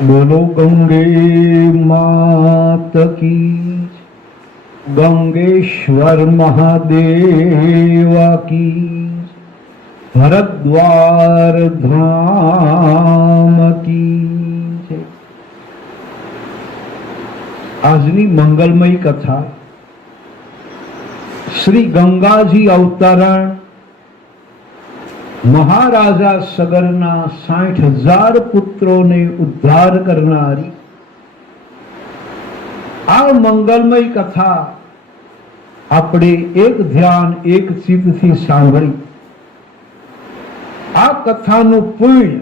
बोलो गंगे मात की, गंगेश्वर महादेवा की, हरिद्वार धाम की। આજની મંગલમય કથા શ્રી ગંગાજી અવતરણ મહારાજા સગરના 60,000 પુત્રોને ઉદ્ધાર કરનારી આ મંગલમય કથા આપણે એક ધ્યાન એક ચિત્તથી સાંભળી આ કથાનું પુણ્ય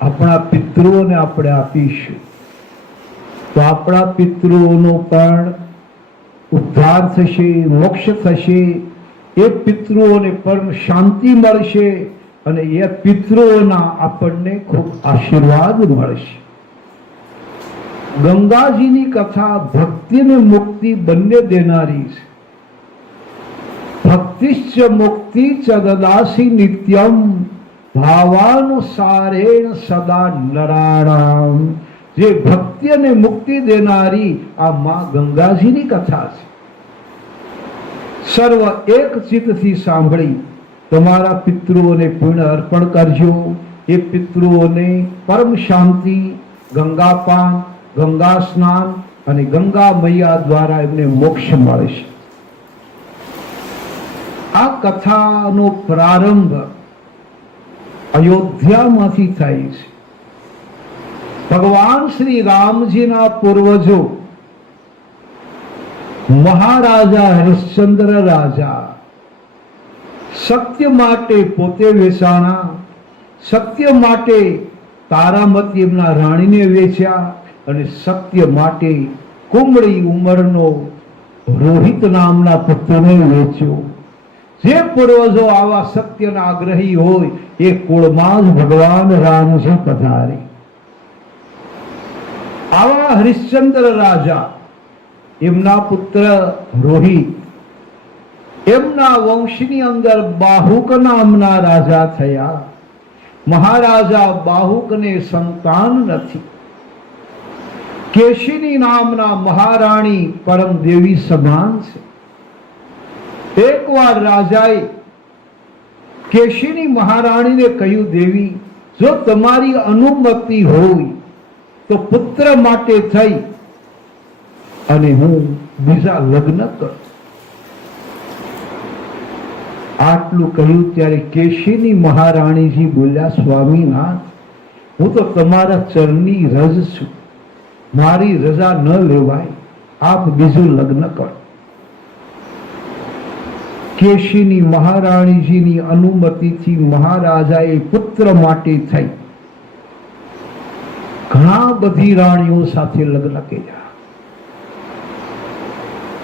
આપણા પિતૃઓને આપણે આપીશું તો આપણા પિતૃઓનો પણ ઉદ્ધાર થશે, મોક્ષ થશે, એ પિતૃઓને પરમ શાંતિ મળશે અને એ પિતૃઓના આપણને ખૂબ આશીર્વાદ મળશે. ગંગાજીની કથા ભક્તિ અને મુક્તિ બંને દેનારી છે. ભક્તિશ્ચ મુક્તિ ચ દદાસી નિત્યમ ભાવાનુસારેણ સદા નરાણામ. જે ભક્તિ અને મુક્તિ દેનારી આ માં ગંગાજીની કથા છે. સર્વ એક ચિત્તથી સાંભળી તમારા પિતૃઓને પુણ્ય અર્પણ કરજો. એ પિતૃઓને પરમ શાંતિ, ગંગાપાન, ગંગા સ્નાન અને ગંગા મૈયા દ્વારા એમને મોક્ષ મળશે. આ કથાનો પ્રારંભ અયોધ્યામાંથી થાય છે. ભગવાન શ્રી રામજીના પૂર્વજો મહારાજા હરિશ્ચંદ્ર રાજા સત્ય માટે પોતે વેચાણા, સત્ય માટે તારામતી એમના રાણીને વેચ્યા અને સત્ય માટે કુમળી ઉંમરનો રોહિત નામના પુત્રને વેચ્યો. જે પૂર્વજો આવા સત્યના આગ્રહી હોય એ કુળમાં જ ભગવાન રામજી પધારે. આવા હરિશ્ચંદ્ર રાજા એમના પુત્ર રોહિત, એમના વંશની અંદર બાહુક નામના રાજા થયા. મહારાજા બાહુકને સંતાન નથી. કેશિની નામના મહારાણી પરમ દેવી સમાન છે. એકવાર રાજાએ કેશિની મહારાણીને કહ્યું, દેવી, જો તમારી અનુમતિ હોય તો પુત્ર માટે થઈ અને હું બીજા લગ્ન કરું. આટલું કહ્યું ત્યારે કેશીની મહારાણીજી બોલ્યા, સ્વામીનાથ, હું તો તમારા ચરણની રજ છું, મારી રજા ન લેવાય, આપ બીજું લગ્ન કરો. કેશીની મહારાણીજીની અનુમતિથી મહારાજાએ પુત્ર માટે થઈ ઘણા બધી રાણીઓ સાથે લગ્ન કર્યા,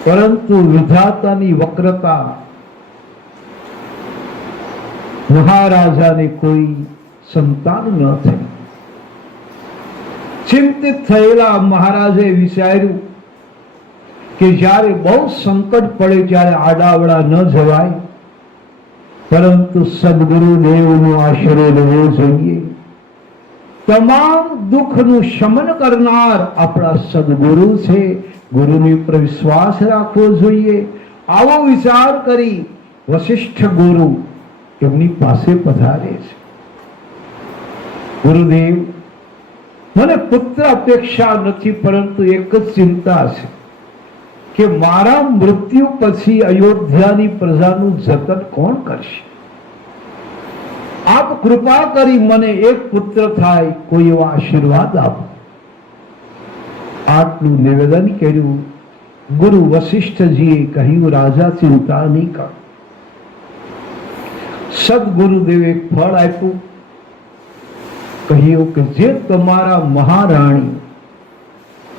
પરંતુ વિધાતાની વક્રતા મહારાજાને કોઈ સંતાન ન થઈ. ચિંતિત થયેલા મહારાજે વિચાર્યું કે જ્યારે બહુ સંકટ પડે ત્યારે આડાવડા ન જવાય, પરંતુ સદગુરુદેવનો આશરો લેવો જોઈએ. તમામ દુઃખનું શમન કરનાર આપણા સદગુરુ છે, ગુરુની ઉપર વિશ્વાસ રાખવો જોઈએ. આવો વિચાર કરી વશિષ્ઠ ગુરુ એમની પાસે પધારે છે. ગુરુદેવ, મને પુત્ર અપેક્ષા નથી, પરંતુ એક જ ચિંતા છે કે મારા મૃત્યુ પછી અયોધ્યાની પ્રજાનું જતન કોણ કરશે? આપ કૃપા કરી મને એક પુત્ર થાય, કોઈ એવા આશીર્વાદ આપો. આટલું નિવેદન કર્યું. ગુરુ વશિષ્ઠજીએ કહ્યું, રાજા ચિંતા નહીં કર. સદગુરુદેવે એક ફળ આપ્યું. કહ્યું કે જે તમારા મહારાણી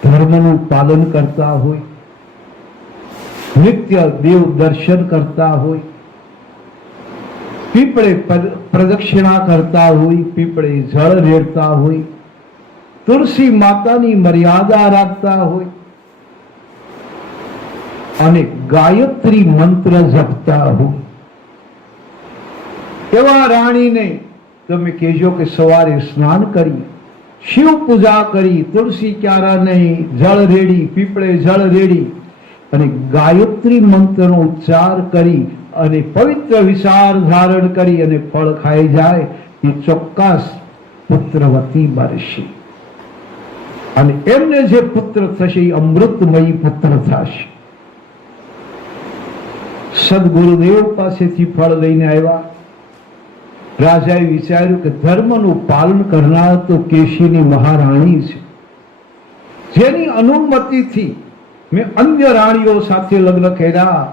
ધર્મનું પાલન કરતા હોય, નિત્ય દેવ દર્શન કરતા હોય, પીપળે પ્રદક્ષિણા કરતા હોય, પીપળે જળ રેડતા હોય, તુલસી માતાની મર્યાદા રાખતા હોય અને ગાયત્રી મંત્ર જપતા હોય, એવા રાણીને તમે કહેજો કે સવારે સ્નાન કરી શિવ પૂજા કરી, તુલસી ક્યારાને જળ રેડી, પીપળે જળ રેડી અને ગાયત્રી મંત્રનો ઉચ્ચાર કરી અને પવિત્ર વિચાર ધારણ કરી અને ફળ ખાઈ જાય એ ચોક્કસ પુત્રવતી બનશે. અને એમને જે પુત્ર થશે એ અમૃતમયી પુત્ર થશે. સદગુરુદેવ પાસેથી ફળ લઈને આવ્યા. રાજાએ વિચાર્યું કે ધર્મનું પાલન કરનાર તો કેશીની મહારાણી છે, જેની અનુમતિથી મેં અન્ય રાણીઓ સાથે લગ્ન કર્યા,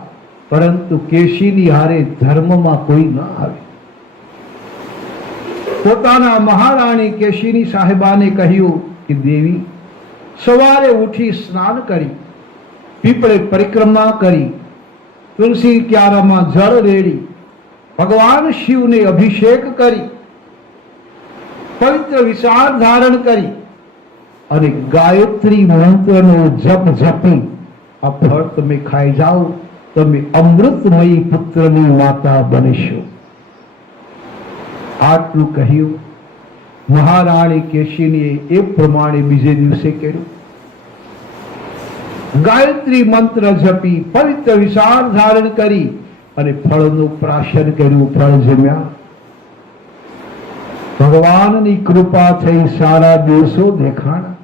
પરંતુ કેશીની હારે ધર્મમાં કોઈ ન આવે. પોતાના મહારાણી કેશીની સાહેબાને કહ્યું કે દેવી, સવારે ઉઠી સ્નાન કરી, પીપળે પરિક્રમા કરી, તુલસી ક્યારામાં જળ રેડી, ભગવાન શિવને અભિષેક કરી, પવિત્ર વિચાર ધારણ કરી અને ગાયત્રી મંત્રનો જપ જપી આ ફળ તમે ખાઈ જાઓ, તમે અમૃતમયી પુત્રની માતા બનશો. આટલું કહ્યું. મહારાણી કેશીની એ પ્રમાણે બીજે દિવસે કર્યું. ગાયત્રી મંત્ર જપી, પવિત્ર વિચાર ધારણ કરી અને ફળનું પ્રાશન કર્યું. ફળ જમ્યા. ભગવાનની કૃપા થઈ, સારા દિવસો દેખાણા.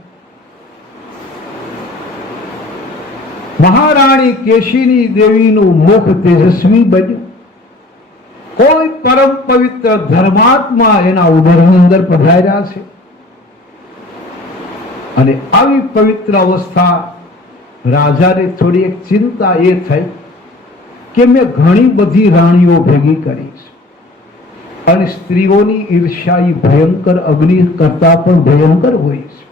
મહારાણી કેશીની દેવીનું મુખ તેજસ્વી બન્યું. કોઈ પરમ પવિત્ર ધર્માત્મા એના ઉદરની અંદર પધાર્યા છે. અને આવી પવિત્ર અવસ્થા રાજાને થોડી એક ચિંતા એ થઈ કે મેં ઘણી બધી રાણીઓ ભેગી કરી છે અને સ્ત્રીઓની ઈર્ષ્યા ઈ ભયંકર અગ્નિ કરતા પણ ભયંકર હોય છે.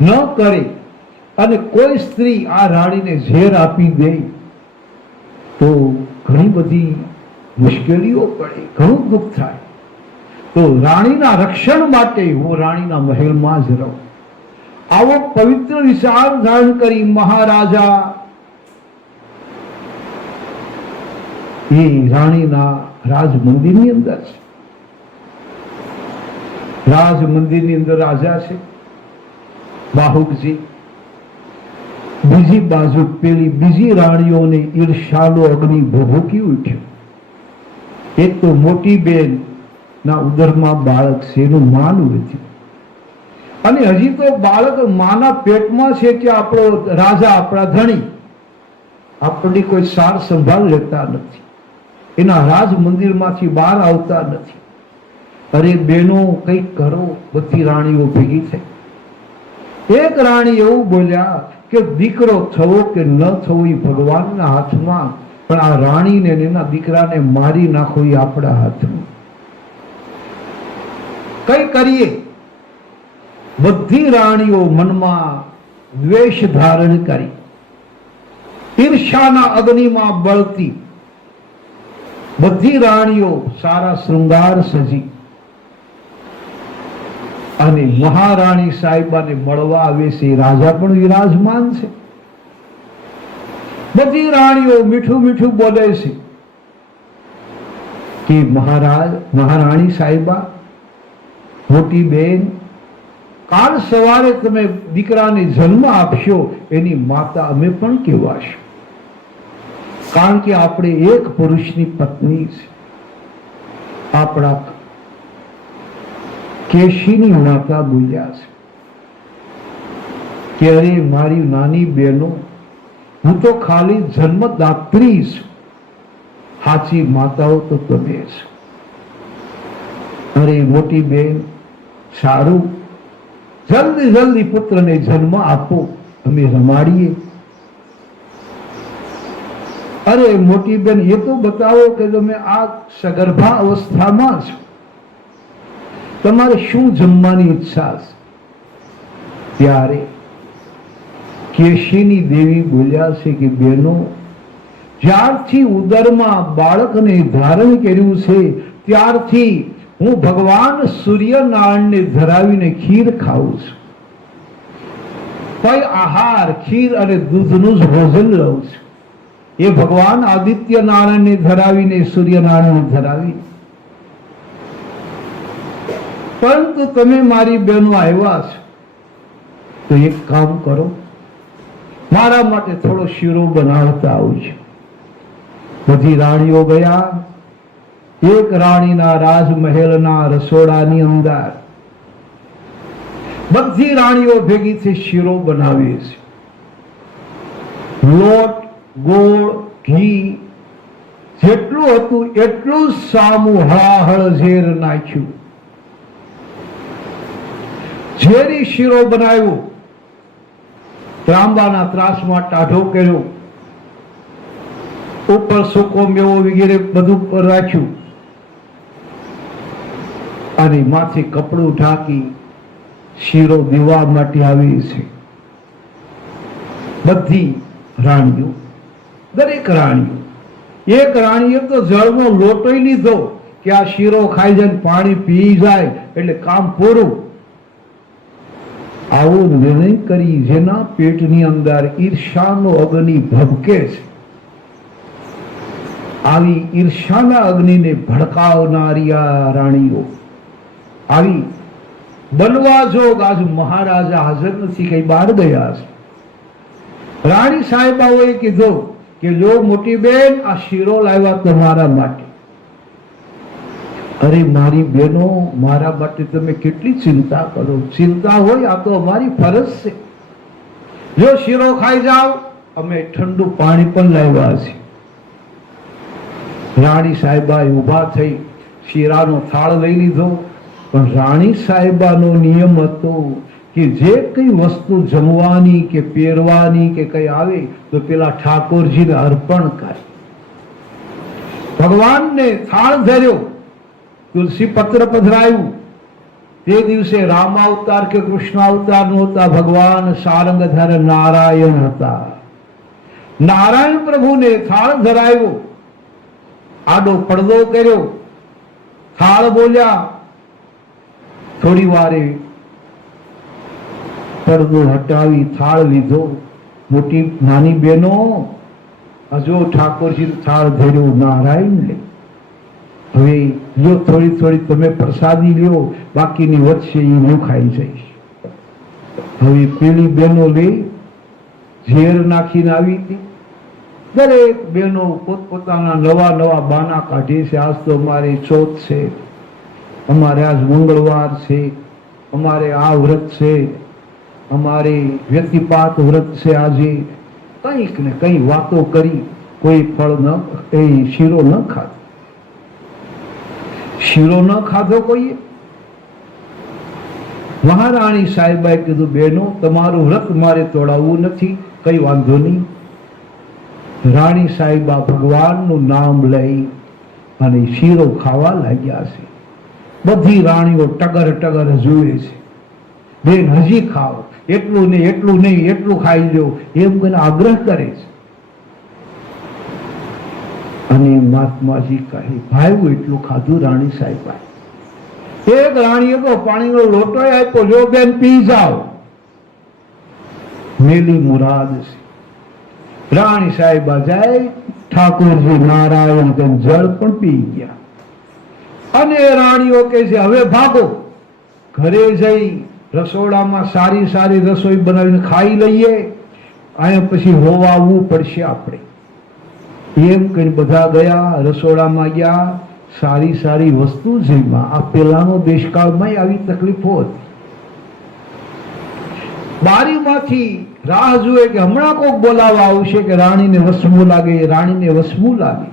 ન કરે અને કોઈ સ્ત્રી આ રાણીને ઝેર આપી દે તો ઘણી બધી મુશ્કેલીઓ પડે, ઘણું દુઃખ થાય. તો રાણીના રક્ષણ માટે હું રાણીના મહેલમાં જ રહું. આવો પવિત્ર વિચાર ધારણ કરી મહારાજા એ રાણીના રાજમંદિરની અંદર છે. રાજમંદિરની અંદર રાજા છે બાહુકજી. બીજી બાજુ પેલી બીજી રાણીઓને ઈર્ષાનો અગ્નિ ભભૂકી ઉઠ્યો. એક તો મોટી બેન ના ઉદરમાં બાળક છે, એનું માન વધ્યું અને હજી તો બાળક માના પેટમાં છે કે આપણો રાજા, આપણા ધણી આપણી કોઈ સાર સંભાળ લેતા નથી, એના રાજ મંદિરમાંથી બહાર આવતા નથી. અરે બેનો કંઈક કરો. બધી રાણીઓ ભેગી થઈ. એક રાણી એવું બોલ્યા કે દીકરો થવો કે ન થવો એ ભગવાનના હાથમાં, પણ આ રાણીને એના દીકરાને મારી નાખો એ આપણા હાથમાં. કઈ કરીએ? બધી રાણીઓ મનમાં દ્વેષ ધારણ કરી, ઈર્ષાના અગ્નિમાં બળતી બધી રાણીઓ સારા શૃંગાર સજી અને મહારાણી સાહેબાને મળવા આવે છે. રાજા પણ વિરાજમાન છે. બધી રાણીઓ મીઠું મીઠું બોલે છે કે મહારાજ, મહારાણી સાહેબા, મોટી બેન, કાલ સવારે તમે દીકરાને જન્મ આપશો એની માતા અમે પણ કહેવાશું, કારણ કે આપણે એક પુરુષની પત્ની છે. આપણા કેશીની માતા બોલ્યા છે કે અરે મારી નાની બહેનો, હું તો ખાલી જન્મદાત્રી છું, સાચી માતાઓ તો તમે છો. અરે મોટી બેન, સારું, જલ્દી જલ્દી પુત્રને જન્મ આપો, અમે રમાડીએ. અરે મોટી બેન, એ તો બતાવો કે તમે આ સગર્ભા અવસ્થામાં છો, તમારે શું જમવાની ઈચ્છા છે? ત્યારે કેશીની દેવી બોલ્યા છે કે બેનો, જ્યારથી ઉદરમાં બાળકને ધારણ કર્યું છે ત્યારથી હું ભગવાન સૂર્યનારાયણને ધરાવીને ખીર ખાઉં છું. કઈ આહાર, ખીર અને દૂધનું જ ભોજન લઉં છું. એ ભગવાન આદિત્ય નારાયણને ધરાવીને, સૂર્યનારાયણને ધરાવી. પરંતુ તમે મારી બહેનો આવ્યા છો તો એક કામ કરો, મારા માટે થોડો શીરો બનાવતા આવજો. બધી રાણીઓ ગયા. એક રાણીના રાજમહેલના રસોડાની અંદર બધી રાણીઓ ભેગી થઈ શીરો બનાવે છે. લોટ, ગોળ, ઘી જેટલું હતું એટલું જ સામું હળાહળ ઝેર નાખ્યું. ઝેરી શીરો બનાવ્યો. ત્રાંબાના ત્રાસમાં ટાઢો કર્યો. ઉપર સૂકો મેવો વગેરે બધું પર રાખ્યું અને માથે કપડું ઢાંકી શીરો દેવા માટે આવી છે. બધી રાણીઓ, દરેક રાણીઓ, એક રાણીએ તો જળનો લોટો લીધો કે આ શીરો ખાઈ જાય, પાણી પી જાય એટલે કામ પૂરું. આવો નિર્ણય કરી જેના પેટની અંદર ઈર્ષાનો અગ્નિ ભભકે છે. આવી ઈર્ષાના અગ્નિને ભડકાવનારી આ રાણીઓ, આવી બનવા જોગ આજ મહારાજા હાજર નથી, કઈ બહાર ગયા છે. રાણી સાહેબાઓએ કીધું કે લો મોટી બેન, આ શીરો લાવ્યા તમારા માટે. અરે મારી બહેનો, મારા માટે તમે કેટલી ચિંતા કરો. ચિંતા હોય, આ તો અમારી ફરજ છે. જો શીરો ખાઈ જાઓ, અમે ઠંડુ પાણી પણ લાવ્યા છે. રાણી સાહેબા ઉભા થઈ શીરાનો થાળ લઈ લીધો. પણ રાણી સાહેબાનો નિયમ હતો કે જે કઈ વસ્તુ જમવાની કે પહેરવાની કે કઈ આવે તો પેલા ઠાકોરજીને અર્પણ કરે. ભગવાનને થાળ ધર્યો, તુલસી પત્ર પધરાયું. તે દિવસે રામ અવતાર કે કૃષ્ણ અવતાર નહોતા, ભગવાન સારંગધર નારાયણ હતા. નારાયણ પ્રભુને થાળ ધરાવ્યો, આડો પડદો કર્યો, થાળ બોલ્યા. થોડી વારે પડદો હટાવી થાળ લીધો. મોટી નાની બહેનો, હજુ ઠાકોરજી થાળ ધર્યો નારાયણ લે. હવે લો થોડી થોડી તમે પ્રસાદી લ્યો, બાકીની વચ્ચે એ હું ખાઈ જઈશ. હવે પેલી બહેનો લે ઝેર નાખીને આવી હતી. દરેક બહેનો પોતપોતાના નવા નવા બાના કાઢે છે. આજ તો અમારે ચોથ છે, અમારે આજ મંગળવાર છે, અમારે આ વ્રત છે, અમારે વ્યતિપાત વ્રત છે. આજે કંઈક ને કઈ વાતો કરી. કોઈ ફળ ન, એ શીરો ન ખાધો. શીરો ન ખાધો કોઈએ. મહારાણી સાહેબાએ કીધું, બહેનો તમારું વ્રત મારે તોડાવવું નથી, કઈ વાંધો નહીં. રાણી સાહેબા ભગવાનનું નામ લઈ અને શીરો ખાવા લાગ્યા છે. બધી રાણીઓ ટગર ટગર જુએ છે. બેન હજી ખાઓ, એટલું નહીં, એટલું નહીં, એટલું ખાઈ લો, એમ કરીને આગ્રહ કરે છે. અને મહાત્માજી કહે, ભાઈ એટલું ખાધું રાણી સાહેબાએ. એક રાણીએ તો પાણીનો લોટો આપ્યો, લ્યો બેન પી જાઓ. મેલી મુરાદ છે. રાણી સાહેબા જાય, ઠાકોરજી નારાયણ જળ પણ પી ગયા. અને રાણીઓ કહે છે, હવે ભાગો, ઘરે જઈ રસોડામાં સારી સારી રસોઈ બનાવીને ખાઈ લઈએ, અહીંયા પછી હોવાવું પડશે આપણે. એમ કઈ બધા ગયા, રસોડામાં ગયા, સારી સારી વસ્તુ જઈમાં. આ પેલાનો દેશકાળમાં આવી તકલીફો હતી. બારીમાંથી રાહ જુએ કે હમણાં કોક બોલાવા આવશે કે રાણીને વસવું લાગે, રાણીને વસવું લાગે.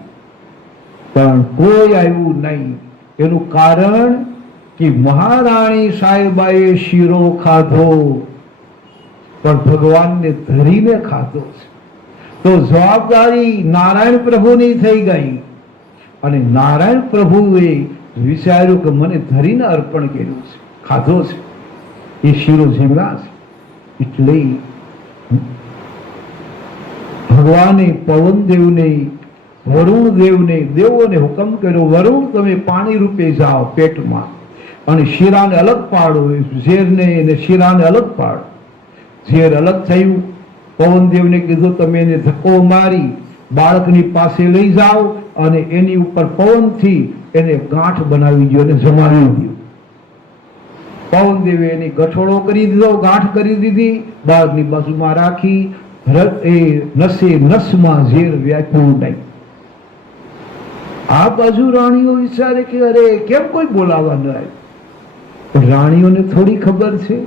પણ કોઈ આવ્યું નહીં. એનું કારણ કે મહારાણી સાહેબાએ શીરો ખાધો, પણ ભગવાનને ધરીને ખાધો છે. તો જવાબદારી નારાયણ પ્રભુની થઈ ગઈ. અને નારાયણ પ્રભુએ વિચાર્યું કે મને ધરીને અર્પણ કર્યું છે, ખાધો છે, એ શીરો જમ્યા છે. એટલે ભગવાને પવનદેવને, વરુણ દેવને, દેવોને હુકમ કર્યો, વરુણ તમે પાણી રૂપે જાઓ પેટમાં અને શીરાને અલગ પાડો, ઝેરને અને શીરાને અલગ પાડો. ઝેર અલગ થયું. પવનદેવને કીધું તમે એને ધક્કો મારી બાળકની પાસે લઈ જાઓ અને એની ઉપર પવનથી એને ગાંઠ બનાવી દો અને જમાવી દો. પવનદેવે એની ગઠોડો કરી દીધો, ગાંઠ કરી દીધી, બાળકની બાજુમાં રાખી, એ નસે નસમાં ઝેર વ્યાપ્યું નહીં. આ બાજુ રાણીઓ વિચારે કે અરે કેમ કોઈ બોલાવા ન આવે. રાણીઓને થોડી ખબર છે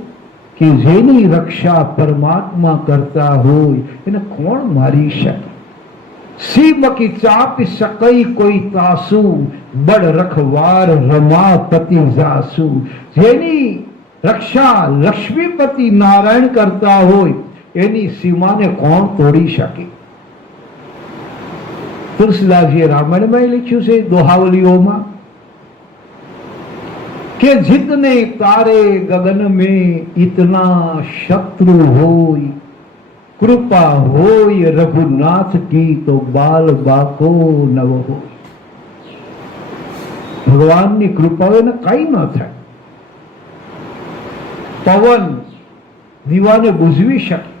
કે જેની રક્ષા પરમાત્મા કરતા હોય એને કોણ મારી શકે. સીમકી ચાપી શકઈ કોઈ તાસુ, બડ રખવાર રમાપતિ જાસુ. જેની રક્ષા લક્ષ્મીપતિ નારાયણ કરતા હોય એની સીમાને કોણ તોડી શકે. તુલસીદાસજીએ રામાયણમાં લખ્યું છે દોહાવલીઓમાં કે જીતને તારે ગગન में इतना शत्रु હોય, કૃપા હોય રઘુનાથ કી તો બાલ બાકો નવ હોય. ભગવાનની કૃપા હોય ને કઈ ન થાય. પવન દીવાને બુઝવી શકે,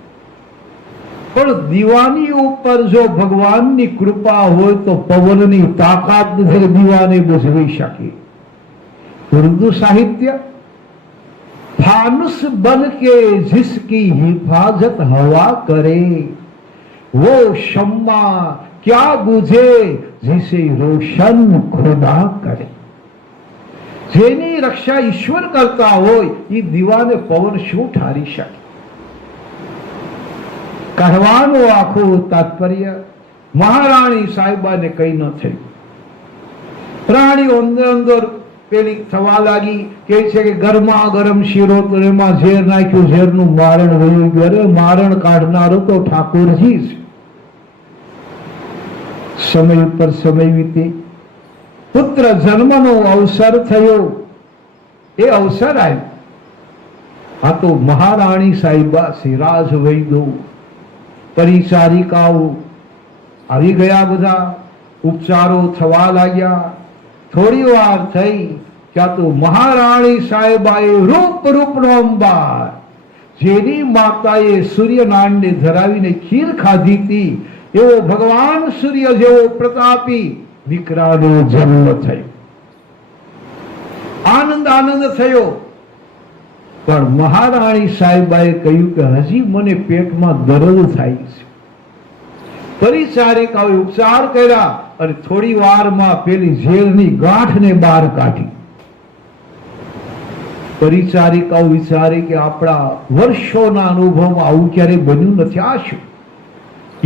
પણ દીવાની ઉપર જો ભગવાનની કૃપા હોય તો પવનની તાકાત નથી દીવાને બુઝવી શકે. ઉર્દू साहित्य फानुस बन के जिसकी हिफाजत हवा करे, वो शम्मा क्या बुझे जिसे रोशन खुदा करे. જેની રક્ષા ઈશ્વર કરતા હોય એ દીવાને પવન શું ઠારી શકે. કહેવાનું આખું તાત્પર્ય મહારાણી સાહેબાને કઈ ન થયું. પ્રાણીઓ અંદર અંદર પેલી થવા લાગી, કે છે કે ગરમા ગરમ શીરો તો એમાં ઝેર નાખ્યું, ઝેરનું મારણ વયું ગયું. અરે મારણ કાઢનારો તો ઠાકોરજી છે. સમય ઉપર સમય વીતે, પુત્ર જન્મનો અવસર થયો, એ અવસર આવ્યો. આ તો મહારાણી સાહેબા છે, રાજ વૈદો પરિચારિકાઓ આવી ગયા, બધા ઉપચારો થવા લાગ્યા. થોડી વાર થઈ ત્યાં તો મહારાણી સાહેબાએ રૂપ રૂપનો અંબાર, જેની માતાએ સૂર્યનારાયણને ધરાવીને ખીર ખાધી હતી, એવો ભગવાન સૂર્ય જેવો પ્રતાપી દીકરાનો જન્મ થયો. આનંદ આનંદ થયો. પણ મહારાણી સાહેબાએ કહ્યું કે હજી મને પેટમાં દર્દ થાય છે. પરિચારિકાઓએ ઉપચાર કર્યા અને થોડી વારમાં પેલી ઝેરની ગાંઠને બહાર કાઢી. પરિચારિકાઓ વિચારે કે આપણા વર્ષોના અનુભવમાં આવું ક્યારેય બન્યું નથી. આ શું?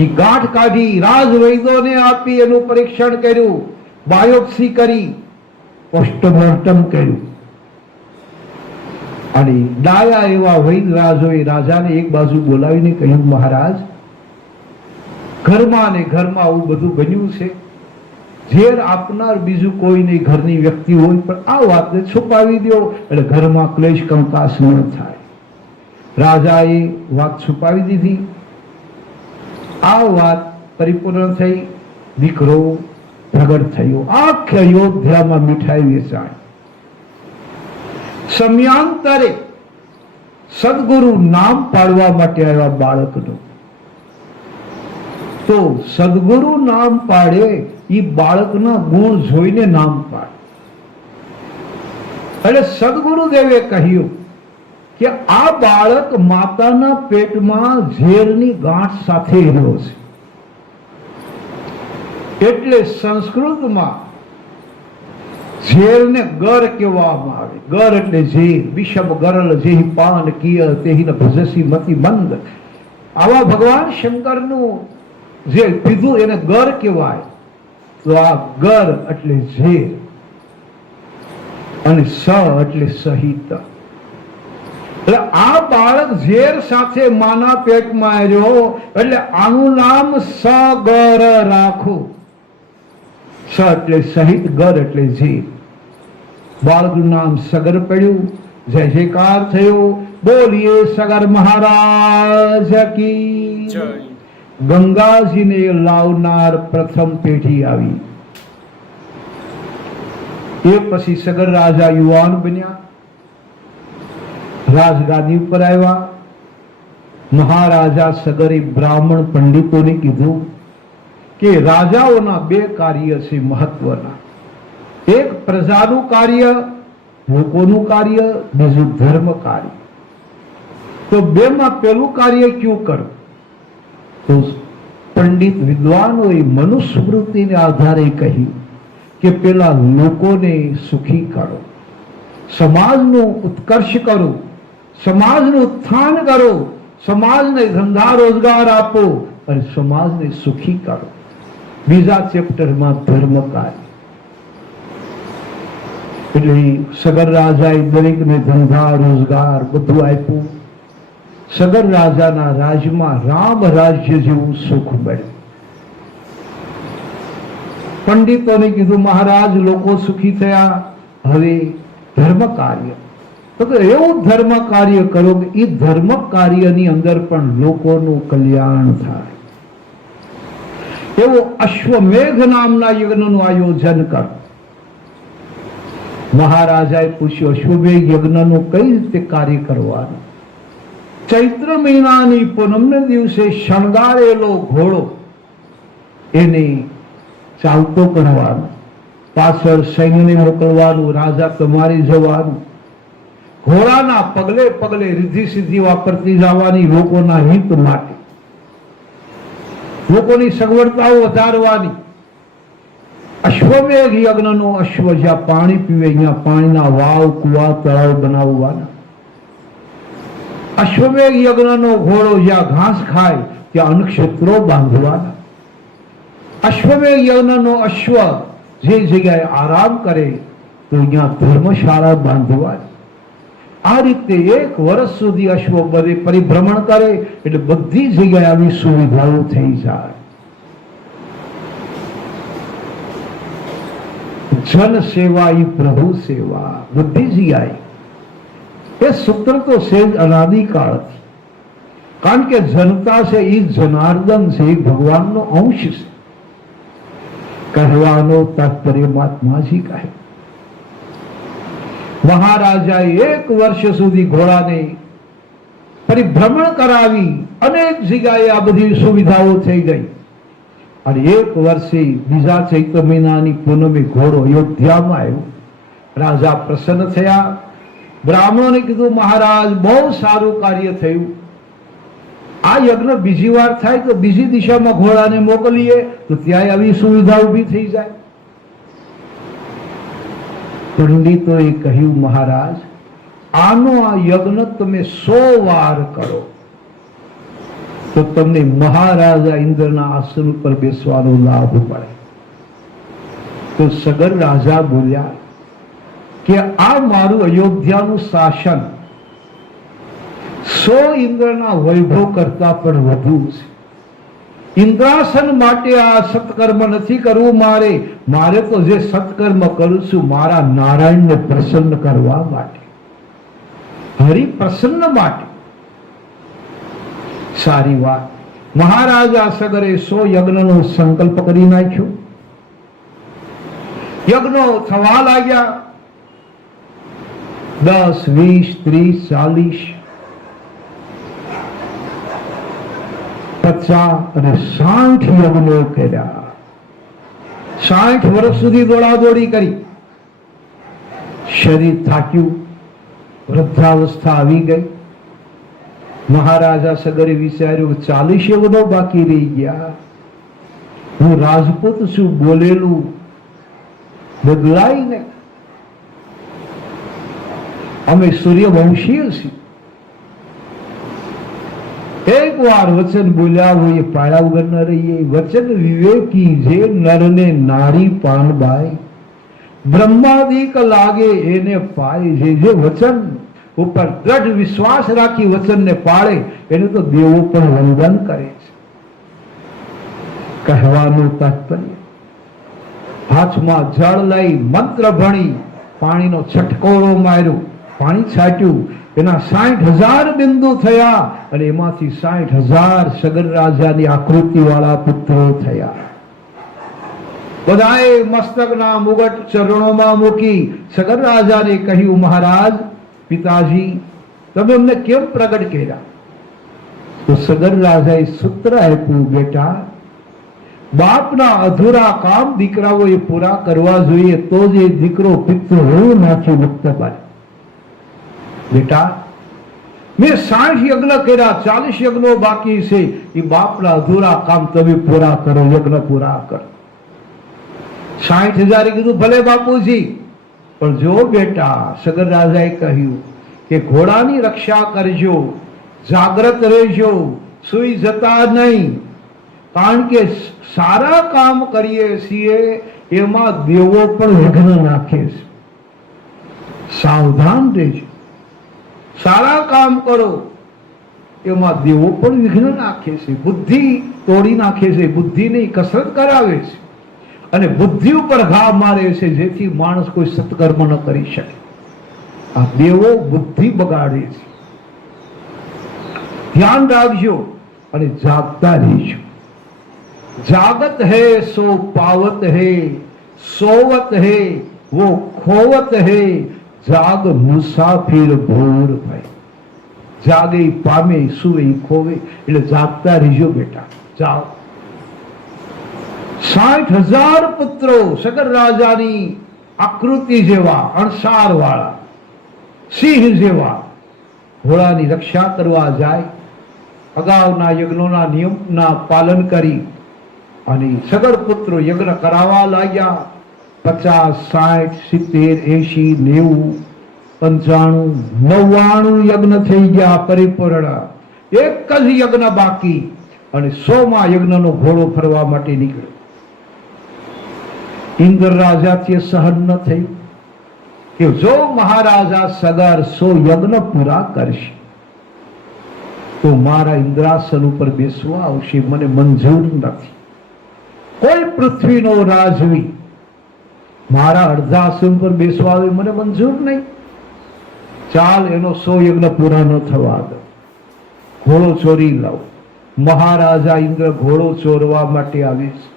એ ગાંઠ કાઢી રાજવૈદોને આપી, એનું પરીક્ષણ કર્યું, બાયોપ્સી કરી, પોસ્ટમોર્ટમ કર્યું. અને ડાયા એવા વૈદરાજોએ રાજાને એક બાજુ બોલાવીને કહ્યું, મહારાજ ઘરમાં ને ઘરમાં આવું બધું બન્યું છે, ઝેર આપનાર બીજું કોઈ નહીં, ઘરની વ્યક્તિ હોય, પણ આ વાતને છુપાવી દો એટલે ઘરમાં ક્લેશ કંકાસ ન થાય. રાજાએ વાત છુપાવી દીધી. આ વાત પરિપૂર્ણ થઈ, દીકરો પ્રગટ થયો. આખી અયોધ્યામાં મીઠાઈ વેચાય. સમયાંતરે સદગુરુ નામ પાડવા માટે આવ્યા બાળકનું. તો સદગુરુ નામ પાડે એ બાળકના ગુણ જોઈને નામ પાડે. એટલે સદગુરુદેવે કહ્યું કે આ બાળક માતાના પેટમાં ઝેરની ગાંઠ સાથે રહ્યો છે. એટલે સંસ્કૃતમાં ઝેરને ગર કહેવામાં આવે. ગર એટલે ઝેર. વિષમ ગરલ જેહી પાન કિય તેહી ભજસી મતિ મંદ. આવા ભગવાન શંકરનું જે પીધું એને ગર કહેવાય. તો આ ગર એટલે ઝેર અને સ એટલે સહિત. એટલે આ બાળક ઝેર સાથે માના પેટમાં રહ્યો એટલે આનું નામ સગર રાખો. સ એટલે સહિત, ગર એટલે ઝેર. બાળકનું નામ સગર પડ્યું. જય જયકાર થયો. બોલીએ સગર મહારાજ કી જય. ગંગાજીને લાવનાર પ્રથમ પેઢી આવી. એ પછી સગર રાજા યુવાન બન્યા, રાજગાદી ઉપર આવ્યા. મહારાજા સગરે બ્રાહ્મણ પંડિતોને કીધું કે રાજાઓના બે કાર્ય છે મહત્વના. એક પ્રજાનું કાર્ય લોકોનું કાર્ય, બીજું ધર્મ કાર્ય. તો બેમાં પેલું કાર્ય ક્યું કરવું? તો પંડિત વિદ્વાનોએ મનુસ્મૃતિને આધારે કહ્યું કે પેલા લોકોને સુખી કરો, સમાજનું ઉત્કર્ષ કરો, સમાજનું ઉત્થાન કરો, સમાજને ધંધા રોજગાર આપો અને સમાજને સુખી કરો. બીજા ચેપ્ટરમાં ધર્મ કાર્ય. એટલે સગર રાજાએ દરેકને ધંધા રોજગાર બધું આપ્યું. સગર રાજાના રાજમાં રામ રાજ્ય જેવું સુખ મળ્યું. પંડિતોને કીધું મહારાજ લોકો સુખી થયા, હવે ધર્મ કાર્ય. તો એવું ધર્મ કાર્ય કરો કે એ ધર્મ કાર્યની અંદર પણ લોકોનું કલ્યાણ થાય. એવો અશ્વમેઘ નામના યજ્ઞનું આયોજન કરો. મહારાજાએ પૂછ્યું અશ્વમેઘ યજ્ઞનું કઈ રીતે કાર્ય કરવાનું? ચૈત્ર મહિનાની પૂનમને દિવસે શણગારેલો ઘોડો એને ચાલતો કરવાનો, પાછળ સૈન્યને મોકલવાનું, રાજા તમારે જવાનું, ઘોડાના પગલે પગલે રિદ્ધિ સિદ્ધિ વાપરતી જવાની, લોકોના હિત માટે, લોકોની સગવડતાઓ વધારવાની. અશ્વમેઘ યજ્ઞનો અશ્વ જ્યાં પાણી પીવે અહીંયા પાણીના વાવ, કુવા, તળાવ બનાવવાના. અશ્વમેઘ યજ્ઞનો ઘોડો જ્યાં ઘાસ ખાય ત્યાં અન્નક્ષેત્રો બાંધવાના. અશ્વમેઘ યજ્ઞનો અશ્વ જે જગ્યાએ આરામ કરે તો અહીંયા ધર્મશાળા બાંધવાની. આ રીતે 1 વર્ષ સુધી અશ્વ બધે પરિભ્રમણ કરે એટલે બધી જગ્યાએ આવી સુવિધાઓ થઈ જાય. જન સેવા ઈ પ્રભુ સેવા. બધી જગ્યાએ એ સૂત્ર તો સેજ અનાદિકાળથી, કારણ કે જનતા છે એ જનાર્દન છે, એ ભગવાનનો અંશ છે. કહેવાનો તાત્પર્ય મહાત્માજી કહે. મહારાજાએ 1 વર્ષ સુધી ઘોડાને પરિભ્રમણ કરાવી, અનેક જગ્યાએ આ બધી સુવિધાઓ થઈ ગઈ. અને 1 વર્ષે બીજા ચૈત્ર મહિનાની પૂનમે ઘોડો અયોધ્યામાં આવ્યો. રાજા પ્રસન્ન થયા. બ્રાહ્મણોને કીધું મહારાજ બહુ સારું કાર્ય થયું. આ યજ્ઞ બીજી વાર થાય તો બીજી દિશામાં ઘોડાને મોકલીએ તો ત્યાં આવી સુવિધા ઊભી થઈ જાય. પંડિતોએ કહ્યું મહારાજ આનો આ યજ્ઞ તમે 100 વાર કરો તો તમને મહારાજા ઇન્દ્રના આસન ઉપર બેસવાનો લાભ મળે. તો સગર રાજા બોલ્યા કે આ મારું અયોધ્યાનું શાસન 100 ઇન્દ્રના વૈભવ કરતા પણ વધુ છે. ઇન્દ્રાસન માટે આ સત્કર્મ નથી કરવું મારે તો જે સત્કર્મ કરું છું મારા નારાયણને પ્રસન્ન કરવા માટે, હરિ પ્રસન્ન માટે. સારી વાત. મહારાજા સગરે 100 યજ્ઞનો સંકલ્પ કરી નાખ્યો. યજ્ઞો થવા લાગ્યા. 10, 20, 30, 40, 50 અને 60 યજ્ઞો કર્યા. 60 વર્ષ સુધી દોડાદોડી કરી. શરીર થાક્યું, વૃદ્ધાવસ્થા આવી ગઈ. મહારાજા સગરે વિચાર્યું 40 યજ્ઞો બાકી રહી ગયા. હું રાજપૂત છું, બોલેલું બદલાય ને. અમે સૂર્યવંશીય છીએ. એક વાર વચન બોલ્યા હોય પાળા વગર ન રહીએ. વચન વિવેકી જે નરને નારી પાનબાઈ, બ્રહ્માદિક લાગે એને પાય. જે વચન ઉપર દ્રઢ વિશ્વાસ રાખી વચનને પાળે એને તો દેવો પણ વંદન કરે છે. કહેવાનું તાત્પર્ય હાથમાં જળ લઈ મંત્ર ભણી પાણીનો છટકોરો માર્યો, પાણી છાટ્યું, એના 60,000 બિંદુ થયા અને એમાંથી 60,000 સગર રાજાની આકૃતિ વાળા પુત્રો થયા. બધાએ મસ્તકના મુગટ ચરણોમાં મૂકી સગર રાજાને કહ્યું મહારાજ પિતાજી તમે અમને કેમ પ્રગટ કર્યા? તો સગર રાજાએ સૂત્ર આપ્યું બેટા બાપના અધૂરા કામ દીકરાઓએ પૂરા કરવા જોઈએ, તો જ એ દીકરો પિતૃ ઋણમાંથી મુક્ત થાય. બેટા, મેં 60 યજ્ઞ કર્યા, 40 યજ્ઞો બાકી છે. એ બાપના અધૂરા કામ તમે પૂરા કરો, યજ્ઞ પૂરા કરો. 60,000 કીધું, ભલે બાપુજી, પણ જો બેટા, સગર રાજાએ કહ્યું કે ઘોડાની રક્ષા કરજો, જાગ્રત રહેજો, સુઈ જતા નહીં, કારણ કે સારા કામ કરીએ છીએ એમાં દેવો પણ વિઘ્ન નાખે છે. સાવધાન રહેજો. સારા કામ કરો એમાં દેવો પણ વિઘ્ન નાખે છે, બુદ્ધિ તોડી નાખે છે, બુદ્ધિની કસરત કરાવે છે અને બુદ્ધિ ઉપર ઘા મારે છે, જેથી માણસ કોઈ સત્કર્મ ન કરી શકે. આ દેવો બુદ્ધિ બગાડે છે. ધ્યાન રાખજો અને જાગતા રહેજો. जागत है सो पावत है, सोवत है वो खोवत है, जाग मुसाफिर भोर भाई. जागे पामे, सुवे खोवे. એટલે જાગતા રહેજો બેટા, જાઓ. 60,000 પુત્રો સગર રાજાની આકૃતિ જેવા, અણસાર વાળા, સિંહ જેવા ઘોડાની રક્ષા કરવા જાય. અગાઉના યજ્ઞોના નિયમના પાલન કરી અને સગર પુત્રો યજ્ઞ કરાવવા લાગ્યા. 50, 60, 70, 80, 90, 95, 99 યજ્ઞ થઈ ગયા પરિપૂર્ણ. એક જ યજ્ઞ બાકી અને 100મા યજ્ઞનો ઘોડો ફરવા માટે નીકળ્યો. ઇન્દ્ર રાજાથી સહન ન થયું કે જો મહારાજા સગર 100 યજ્ઞ પૂરા કરશે તો મારા ઇન્દ્રાસન ઉપર બેસવા આવશે, મને મંજૂર નથી. કોઈ પૃથ્વીનો રાજવી મારા અર્ધાસન પર બેસવા આવે મને મંજૂર નહીં. ચાલ, એનો 100 યજ્ઞ પૂરા ન થવા દો, ઘોડો ચોરી લાવ. મહારાજા ઇન્દ્ર ઘોડો ચોરવા માટે આવે છે,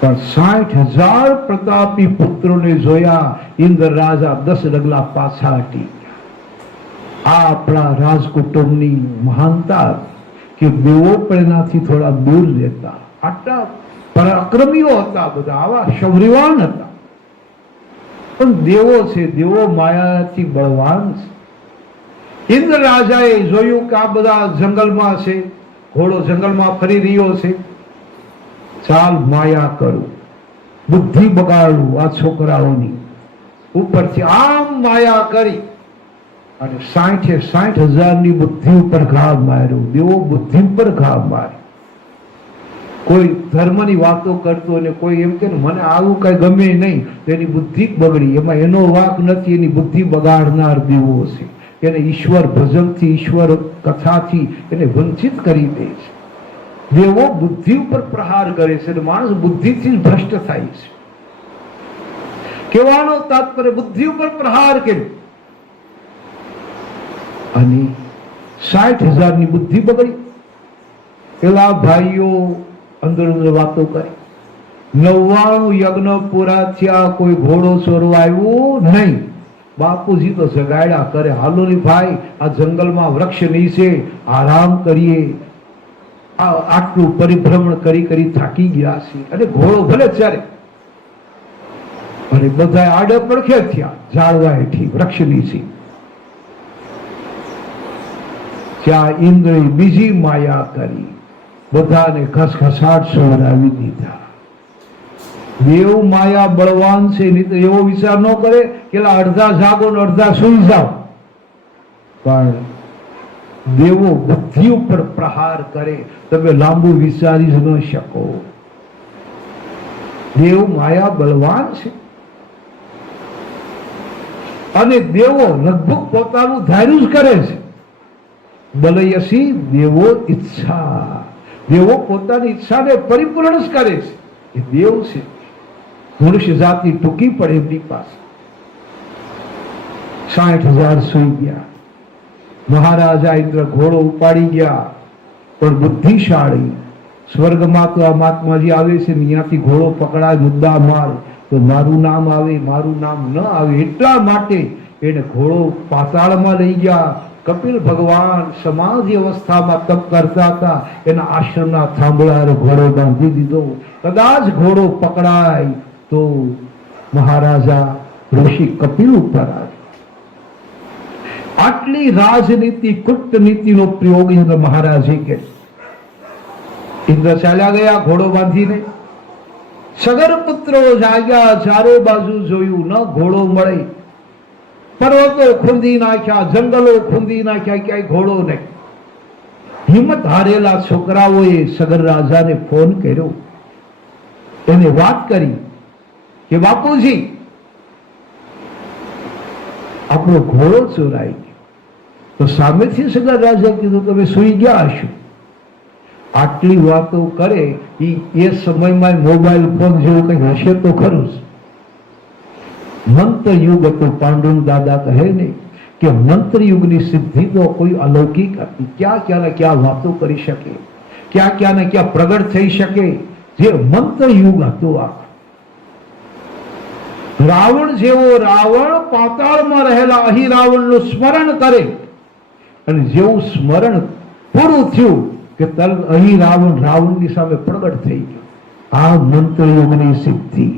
પણ 60,000 પ્રતાપી પુત્રોને જોયા ઇન્દ્ર રાજા 10 ડગલા પાછા હટી ગયા. આ આપણા રાજકુટુંબની મહાનતા કે દેવો પણ એનાથી થોડા દૂર રહેતા. આટલા પરાક્રમીઓ હતા, બધા આવા શૌર્યવાન હતા, પણ દેવો છે, દેવો માયાથી બળવાન છે. ઇન્દ્ર રાજાએ જોયું કે આ બધા જંગલમાં છે, ઘોડો જંગલમાં ફરી રહ્યો છે. ચાલ, માયા કરું, બુદ્ધિ બગાડું આ છોકરાઓની. ઉપરથી આમ માયા કરી અને 60,000ની બુદ્ધિ ઉપર ઘા માર્યો. દેવો બુદ્ધિ ઉપર ઘા માર્યો. કોઈ ધર્મની વાતો કરતો અને કોઈ એમ કે મને આવું કઈ ગમે નહીં, એની બુદ્ધિ બગડી. એમાં એનો વાંક નથી, એની બુદ્ધિ બગાડનાર દેવો છે. એને ઈશ્વર ભજનથી, ઈશ્વર કથાથી એને વંચિત કરી દે છે. દેવો બુદ્ધિ ઉપર પ્રહાર કરે છે અને માણસ બુદ્ધિથી ભ્રષ્ટ થાય છે. કહેવાનો તાત્પર્ય બુદ્ધિ ઉપર પ્રહાર કર્યો અને 60,000ની બુદ્ધિ બગડી. પેલા ભાઈઓ અંદર અંદર વાતો કરી. 99 યજ્ઞ પૂરા થયા, કોઈ ઘોડો ચોરવા આવ્યો નહીં. બાપુજી તો જગાડ્યા કરે, હાલો ની ભાઈ, આ જંગલમાં વૃક્ષ નીચે આરામ કરીએ. આટલું પરિભ્રમણ કરી કરી થાકી ગયા છે અને ઘોડો ભલે ચારે. અને બધા આડે પડખે થયા ઝાડવા હેઠી, વૃક્ષ નીચે. ત્યાં ઇન્દ્રે બીજી માયા કરી, બધાને ઘસઘસાટ સવરાવી દીધા. દેવ માયા બળવાન છે, નહીં તો એવો વિચાર ન કરે કે અડધા જાગો ને અડધા સુઈ જાઓ. પણ દેવો બુદ્ધિ ઉપર પ્રહાર કરે, તમે લાંબુ વિચારી જ ન શકો. દેવ માયા બળવાન છે અને દેવો લગભગ પોતાનું ધાર્યું જ કરે છે. બલયસી દેવો ઈચ્છા. દેવો પોતાની ઈચ્છાને પરિપૂર્ણ જ કરે છે. એ દેવ છે. મનુષ્ય જાતિ ટૂંકી પડે એમની પાસે. 60,000 સુઈ ગયા. મહારાજા ઇન્દ્ર ઘોડો ઉપાડી ગયા, પણ બુદ્ધિશાળી સ્વર્ગમાં તો આ મહાત્માજી આવે છે, ત્યાંથી ઘોડો પકડાય મુદ્દા માર તો મારું નામ આવે, મારું નામ ન આવે, એટલા માટે એને ઘોડો પાતાળમાં લઈ ગયા. કપિલ ભગવાન સમાધિ અવસ્થામાં તપ કરતા હતા. એના આશ્રમના થાંભલા ઘોડો બાંધી દીધો. કદાચ ઘોડો પકડાય તો મહારાજા ઋષિ કપિલ ઉપર આવે. આટલી રાજનીતિ કૂટનીતિનો પ્રયોગ ઇન્દ્ર મહારાજે કર્યો. ઇન્દ્ર ચાલ્યા ગયા ઘોડો બાંધીને. સગર પુત્રો જાગ્યા, ચારે બાજુ જોયું, ન ઘોડો મળે. પર્વતો ખૂંદી નાખ્યા, જંગલો ખૂંદી નાખ્યા, ક્યાંય ઘોડો નહીં. હિંમત હારેલા છોકરાઓએ સગર રાજાને ફોન કર્યો. એને વાત કરી કે બાપુજી, આપણો ઘોડો ચોરાઈ ગયો. તો સામેથી સગર રાજા કીધું તમે સુઈ ગયા હશો. આટલી વાતો કરે એ સમયમાં મોબાઈલ ફોન જેવું કઈ હશે તો ખરું. મંત્ર યુગ હતો. પાંડુરંગ દાદા કહે ને કે મંત્ર યુગની સિદ્ધિ તો કોઈ અલૌકિક હતી. ક્યાં ક્યાં ને ક્યાં વાતો કરી શકે, ક્યાં ક્યાં ને ક્યાં પ્રગટ થઈ શકે. જે મંત્ર યુગ હતો આ. રાવણ જેવો રાવણ પાતાળમાં રહેલા અહીં રાવણનું સ્મરણ કરે અને જેવું સ્મરણ પૂરું થયું કે અહીં રાવણની સામે પ્રગટ થઈ ગયો. આ મંત્ર યુગની સિદ્ધિ.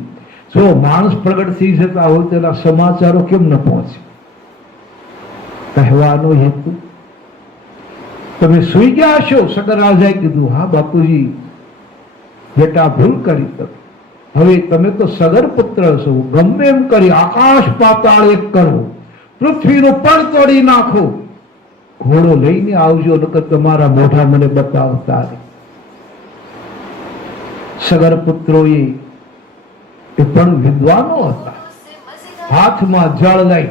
જો માણસ પ્રગટ થઈ જતા હોય તેના સમાચારો કેમ ન પહોંચે? કહેવાનો હેતુ તમે સુઈ ગયા છો? સગર રાજાએ કીધું હા બાપુજી, બેટા ભૂલ કરી તમે. હવે તમે તો સગર પુત્ર છો. ગમે એમ કરી આકાશ પાતાળ એક કરો, પૃથ્વીનું પણ તોડી નાખો. ઘોડો લઈને આવજો, નકર તમારા મોઢા મને બતાવતા. સગર પુત્રોએ એ પણ વિદ્વાનો હતા. હાથમાં જળ લઈ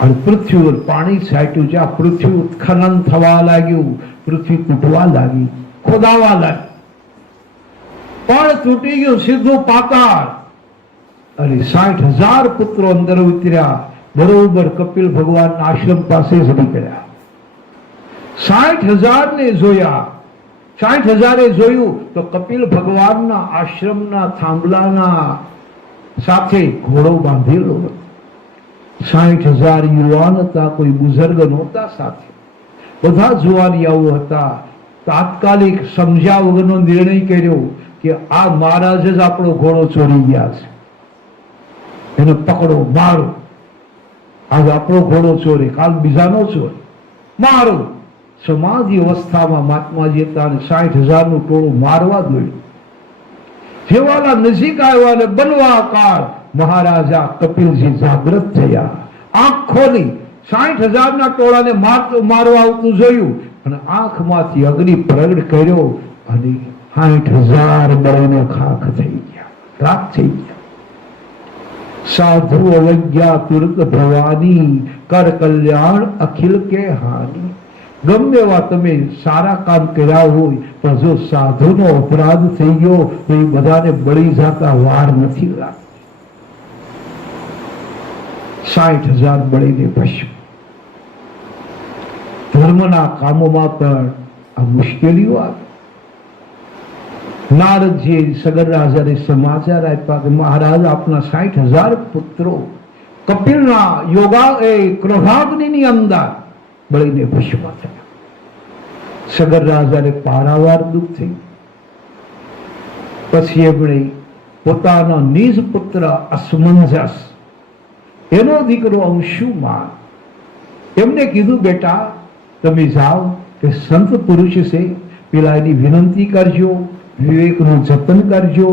અને પૃથ્વી પર પાણી છાંટ્યું. જ્યાં પૃથ્વી ઉત્ખનન થવા લાગ્યું, પૃથ્વી તૂટવા લાગી, ખોદાવા લાગી, પણ તૂટી ગયું સીધું પાતાળ. અને 60,000 પુત્રો અંદર ઉતર્યા. બરોબર કપિલ ભગવાન આશ્રમ પાસે જ નીકળ્યા. 60,000 ને જોયા. 60,000 જોયું તો કપિલ ભગવાનના આશ્રમના થાંભલાના સાથે ઘોડો બાંધેલો હતો. 60,000 યુવાન હતા, કોઈ બુઝુર્ગ નહોતા સાથે. બધા જુવાનિયાઓ હતા. તાત્કાલિક સમજ્યા વગરનો નિર્ણય કર્યો કે આ મહારાજ જ આપણો ઘોડો ચોરી ગયા છે, એને પકડો, મારો. આજ આપણો ઘોડો ચોરી, કાલ બીજાનો ચોરી, મારો. સમાધિ અવસ્થામાં મહાત્માજી હતા અને 60,000 નું ટોળું મારવા દોડ્યું. જેવાલા નજીક આવ્યા ને બનવા કાળ મહારાજા કપિલજી જાગૃત થયા. આંખ ખોલી 60,000 ના ટોળાને મારવા આવતું જોયું અને આંખમાંથી અગ્નિ પ્રગટ કર્યો અને 60,000 બળીને ખાખ થઈ ગયા, રાખ થઈ ગયા. સાધુ અવજ્ઞા તુરત ભવાની, કર કલ્યાણ અખિલ કે હાનિ. ગમે એવા તમે સારા કામ કર્યા હોય પણ જો સાધુનો અપરાધ થઈ ગયો તો એ બધાને બળી જતા વાર નથી લાગતી. 60,000 બળીને ભસ્મ. ધર્મના કામોમાં પણ આ મુશ્કેલીઓ આવી. નારદજી સગર રાજાને સમાચાર આપ્યા કે મહારાજ આપના 60,000 પુત્રો કપિલના ક્રોધાગ્નિની અંદર બળીને ભસ્મ થયા. સગર રાજાને પારાવાર દુઃખ થયું. પછી એમણે પોતાના નિજ પુત્ર અસમંજસ, એનો દીકરો અંશુમાન, એમને કીધું બેટા તમે જાઓ કે સંત પુરુષ છે, પેલા એની વિનંતી કરજો, વિવેકનું જતન કરજો,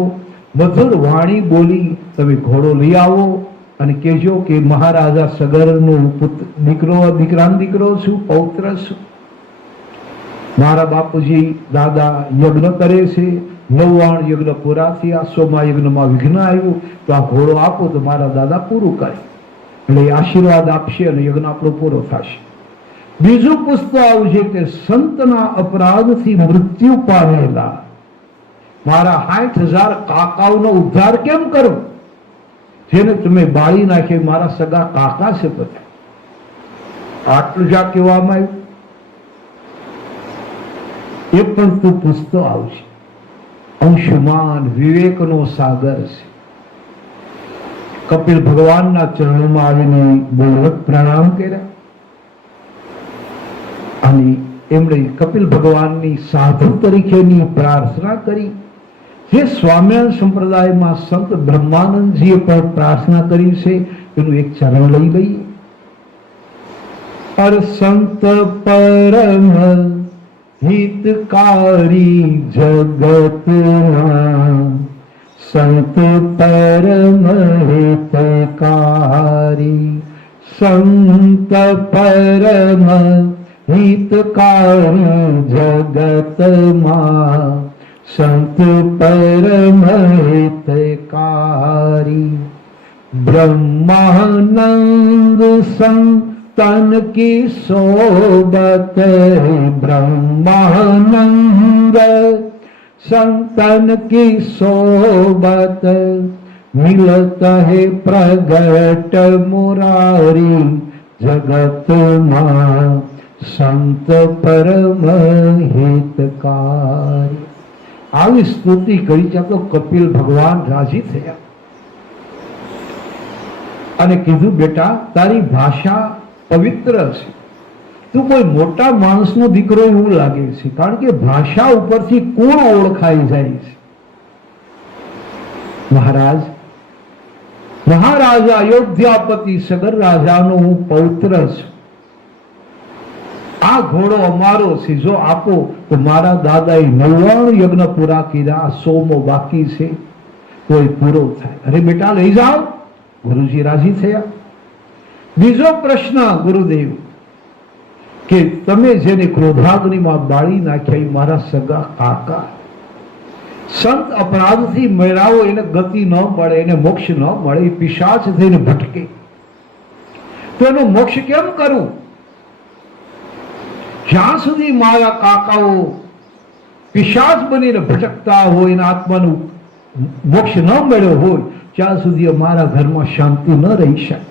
મધુર વાણી બોલી તમે ઘોડો લઈ આવો અને કહેજો કે મહારાજા સગરનો દીકરાનો દીકરો છું, પૌત્ર છું. મારા બાપુજી દાદા યજ્ઞ કરે છે, 99 યજ્ઞ પૂરા થયા, 100મા યજ્ઞમાં વિઘ્ન આવ્યું, તો આ ઘોડો આપો તો મારા દાદા પૂરું કરે. એટલે આશીર્વાદ આપશે અને યજ્ઞ આપણો પૂરો થશે. બીજું પૂછતો આવશે કે સંતના અપરાધથી મૃત્યુ પામેલા મારા 60,000 કાકાઓનો ઉદ્ધાર કેમ કરું? જેને તમે બાળી નાખે મારા સગા કાકા છે બધા. આટલું જ કહેવામાં આવ્યું. એ પણ તું પૂછતો આવશે. અંશુમાન વિવેકનો સાગર છે. કપિલ ભગવાનના ચરણોમાં આવીને દંડવત પ્રણામ કર્યા. અને એમણે કપિલ ભગવાનની સાધુ તરીકેની પ્રાર્થના કરી, જે સ્વામિનારાયણ સંપ્રદાયમાં સંત બ્રહ્માનંદજીએ પણ પ્રાર્થના કરી છે. એનું એક ચરણ લઈ લઈએ. અર સંત પરમ હિતકારી જગતના, સંત પરમ હિતકારી, સંત પરમ હિતકારી જગતમાં, સંત પરમ હિતકારી. ब्रह्मानंद संतन की सोबत, ब्रह्मानंद संतन की सोबत, मिलता है प्रगट मुरारी जगत में, संत परम हितकारी. આવી સ્તુતિ કરી ત્યાં તો કપિલ ભગવાન રાજી થયા અને કીધું, બેટા તારી ભાષા પવિત્ર છે, તું કોઈ મોટા માણસનો દીકરો એવું લાગે છે, કારણ કે ભાષા ઉપરથી કોણ ઓળખાઈ જાય છે. મહારાજા અયોધ્યાપતિ સગર રાજાનો હું પૌત્ર છું. આ ઘોડો અમારો છે, જો આપો તો મારા દાદાએ 99 યજ્ઞ પૂરા કર્યા, 100મો બાકી છે તો એ પૂરો થાય. અરે બેટા લઈ જાઓ. ગુરુજી રાજી થયા. બીજો પ્રશ્ન ગુરુદેવ કે તમે જેને ક્રોધાગ્નિમાં બાળી નાખ્યા એ મારા સગા કાકા, સંત અપરાધથી મેળાવો એને ગતિ ન મળે, એને મોક્ષ ન મળે, એ પિશાચ થઈને ભટકે, તો એનો મોક્ષ કેમ કરું? જ્યાં સુધી મારા કાકાઓ પિશાચ બનીને ભટકતા હોય, એના આત્માનું મોક્ષ ન મળ્યો હોય, ત્યાં સુધી અમારા ઘરમાં શાંતિ ન રહી શકે.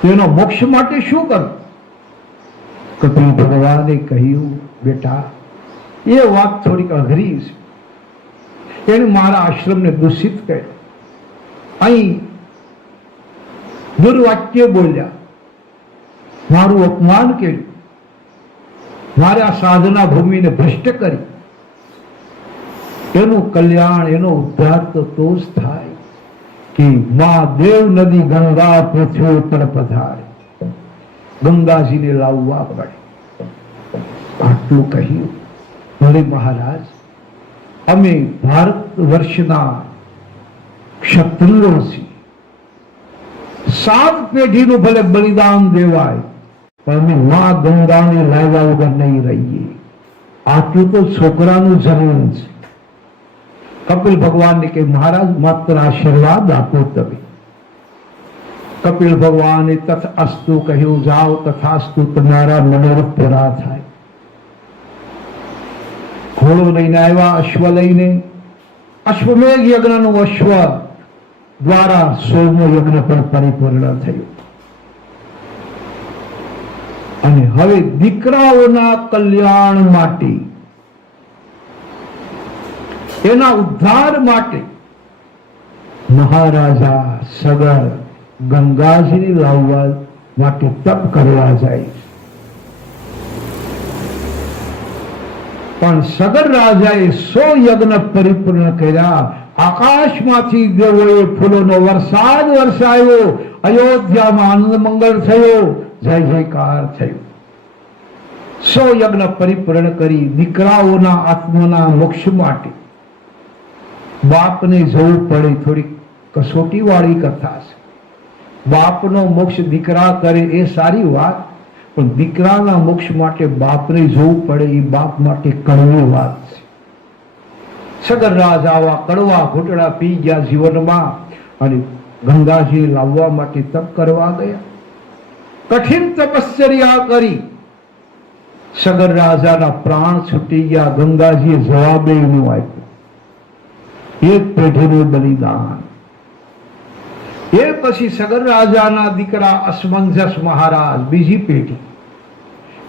તો એનો મોક્ષ માટે શું કરું? કપિલ ભગવાને કહ્યું, બેટા એ વાત થોડીક અઘરી છે. એને મારા આશ્રમને દૂષિત કર્યો, અહીં દુર્વાક્ય બોલ્યા, મારું અપમાન કર્યું, મારે આ સાધના ભૂમિને ભ્રષ્ટ કરી. એનું કલ્યાણ, એનો ઉદ્ધાર તો જ થાય કે મા દેવ નદી ગંગા પૃથ્વી પર પધારે, ગંગાજીને લાવવા પડે. આટલું કહ્યું. ભલે મહારાજ, અમે ભારત વર્ષના ક્ષત્રિયો છીએ, 7 પેઢીનું ભલે બલિદાન દેવાય, પણ અમે મા ગંગાને લાવ્યા વગર નહીં રહીએ. આટલું તો છોકરાનું જમીન છે. કપિલ ભગવાનને કે મહારાજ માત્ર આશીર્વાદ આપો તમે. કપિલ ભગવાને તથાસ્તુ કહ્યું, જાઓ તથાસ્તુ, તમારા મનોરથ પૂરા થાય. ઘોડો લઈને આવ્યા, અશ્વ લઈને. અશ્વમેઘ યજ્ઞનું અશ્વ દ્વારા 100મો યજ્ઞ પણ પરિપૂર્ણ થયું. અને હવે દીકરાઓના કલ્યાણ માટે, એના ઉદ્ધાર માટે મહારાજા સગર ગંગાજીને લાવવા માટે તપ કરવા જાય. પણ સગર રાજાએ 100 યજ્ઞ પરિપૂર્ણ કર્યા. આકાશમાંથી દેવોએ ફૂલોનો વરસાદ વરસાયો, અયોધ્યામાં આનંદ મંગળ થયો, જય જયકાર થયો. 100 યજ્ઞ પરિપૂર્ણ કરી દીકરાઓના આત્માના મોક્ષ માટે બાપને જવું પડે. થોડી કસોટી વાળી કથા છે. બાપનો મોક્ષ દીકરા કરે એ સારી વાત, પણ દીકરાના મોક્ષ માટે બાપને જવું પડે એ બાપ માટે કડવી વાત છે. સગર રાજ આવા કડવા ઘૂંટડા પી ગયા જીવનમાં અને ગંગાજી લાવવા માટે તપ કરવા ગયા. કઠિન તપશ્ચર્યા કરી. સગર રાજાના પ્રાણ છૂટી ગયા. ગંગાજીએ જવાબે એનું આપ્યું, એક પેઢીનું બલિદાન. એ પછી સગર રાજાના દીકરા અસમંજસ મહારાજ, બીજી પેઢી,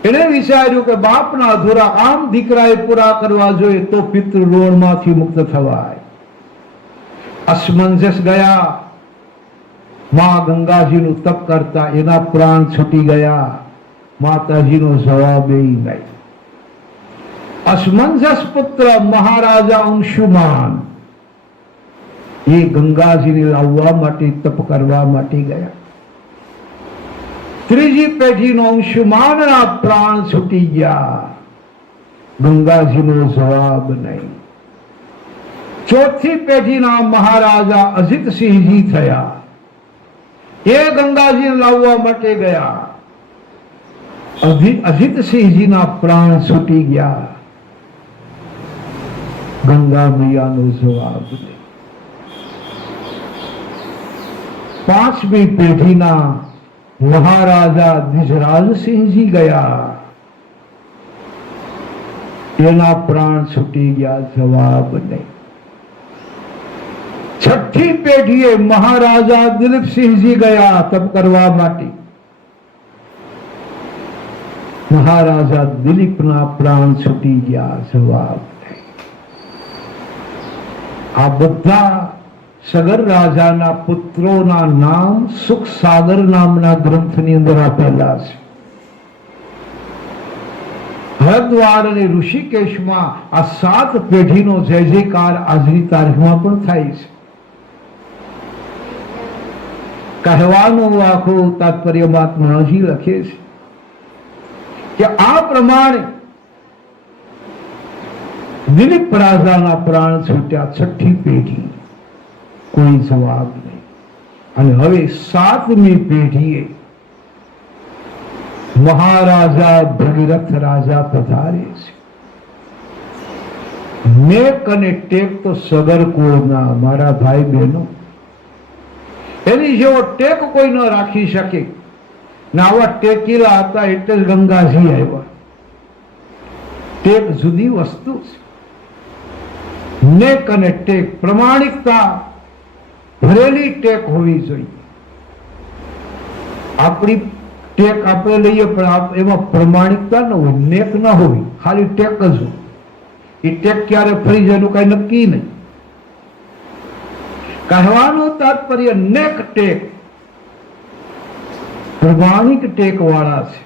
એને વિચાર્યું કે બાપના અધૂરા કામ દીકરાએ પૂરા કરવા જોઈએ તો પિતૃ ઋણમાંથી મુક્ત થવાય. અસમંજસ ગયા. માં ગંગાજીનું તપ કરતા એના પ્રાણ છૂટી ગયા. માતાજીનો જવાબ એ નહીં. અસમંજસ પુત્ર મહારાજા અંશુમાન એ ગંગાજીને લાવવા માટે તપ કરવા માટે ગયા. ત્રીજી પેઢીનો અંશુમાનના પ્રાણ છૂટી ગયા. ગંગાજીનો જવાબ નહીં. ચોથી પેઢીના મહારાજા અજીતસિંહજી થયા. એ ગંગાજીને લાવવા માટે ગયા. અજીતસિંહજીના પ્રાણ છૂટી ગયા. ગંગા મૈયાનો જવાબ નહીં. પાંચમી પેઢીના મહારાજા દ્વિજરાજસિંહજી ગયા. એના પ્રાણ છૂટી ગયા. જવાબ નહીં. છઠ્ઠી પેઢીએ મહારાજા દિલીપસિંહજી ગયા તપ કરવા માટે. મહારાજા દિલીપના પ્રાણ છૂટી ગયા. જવાબ નહીં. આ બધા સગર રાજાના પુત્રોના નામ સુખ સાગર નામના ગ્રંથની અંદર આપેલા છે. હરદ્વાર અને ઋષિકેશમાં આ 7 પેઢીનો જય જયકાર આજની તારીખમાં પણ થાય છે. કહેવાનું આખું તાત્પર્ય મહાત્માજી લખે છે કે આ પ્રમાણે દિલીપ રાજાના પ્રાણ છૂટ્યા. છઠ્ઠી પેઢી કોઈ જવાબ નહીં. અને હવે 7મી પેઢીએ મહારાજા ભગીરથ રાજા પધારે છે. નેક અને ટેક તો સગર કોના મારા ભાઈ બહેનો, એની જેવો ટેક કોઈ ન રાખી શકે. ને આવા ટેકીલા હતા એટલે જ ગંગાજી આવ્યા. ટેક જુદી વસ્તુ છે. નેક અને ટેક પ્રમાણિકતા ભરેલી ટેક હોવી જોઈએ. આપણી ટેક આપણે લઈએ પણ એમાં પ્રમાણિકતા ન હોય, નેક ન હોય, ખાલી ટેક જ હોય. એ ટેક ક્યારે ફરી જાય એનું કઈ નક્કી નહીં. કહેવાનું તાત્પર્ય નેક ટેક પ્રમાણિક ટેક વાળા છે.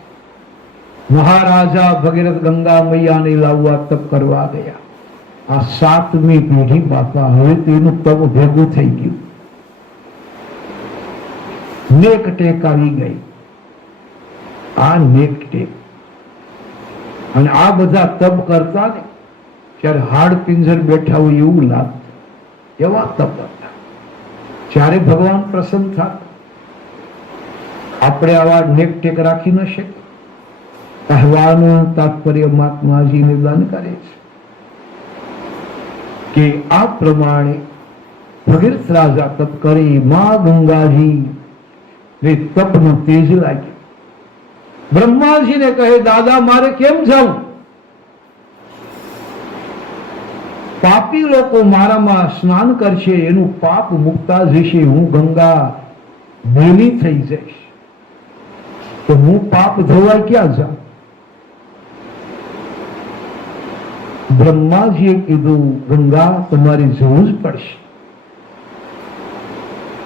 મહારાજા ભગીરથ ગંગા મૈયાને લાવવા તપ કરવા ગયા. આ 7મી પેઢી બાપા હવે તેનું તપ ભેગું થઈ ગયું. નેક ટેક આવી ગઈ. આ નેક ટેક. અને આ બધા તપ કરતા ને ત્યારે હાડ પિંજર બેઠા હોય એવું લાગતું. એવા તપ હતા. જ્યારે ભગવાન પ્રસન્ન થતા. આપણે આવા નેક ટેક રાખી ન શકીએ. કહેવાનું તાત્પર્ય મહાત્માજી નિદાન કરે છે કે આ પ્રમાણે ભગીરથ રાજા તપ કરી મા ગંગાજી ને તપનું તેજ લાગ્યું. બ્રહ્માજીને કહે દાદા મારે કેમ જવું? પાપી લોકો મારામાં સ્નાન કરશે, એનું પાપ મુકતા જશે, હું ગંગા મેલી થઈ જઈશ, તો હું પાપ ધોવાય ક્યાં જાઉં? બ્રહ્માજીએ કીધું ગંગા તમારે જવું જ પડશે.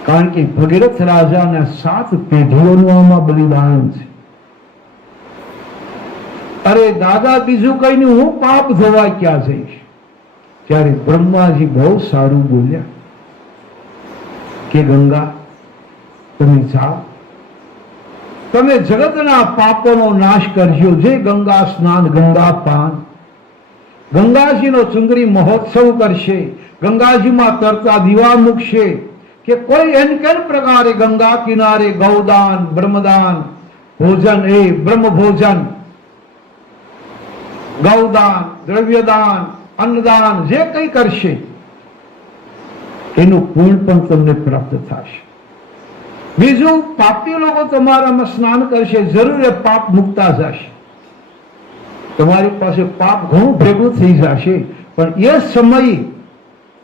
કારણ કે ભગીરથ રાજાના 7 પેઢીઓનું આમાં બલિદાન છે. અરે દાદા બીજું કઈ નહીં, હું પાપ ધોવા ક્યાં જઈશ? ત્યારે બ્રહ્માજી બહુ સારું બોલ્યા કે ગંગા તમે જાઓ, તમે જગતના પાપોનો નાશ કરજો. જે ગંગા સ્નાન, ગંગા પાન, ગંગાજીનો ચુંદડી મહોત્સવ કરશે, ગંગાજીમાં તરતા દીવા મૂકશે, કે કોઈ એન કેન પ્રકારે ગંગા કિનારે ગૌદાન, બ્રહ્મદાન, ભોજન એ બ્રહ્મ ભોજન, ગૌદાન, દ્રવ્યદાન, અન્નદાન જે કંઈ કરશે એનું પુણ્ય પણ તમને પ્રાપ્ત થશે. બીજું, પાપી લોકો તમારામાં સ્નાન કરશે, જરૂર એ પાપ મુકતા જશે. તમારી પાસે પાપ ઘણું ભેગું થઈ જશે. પણ એ સમયે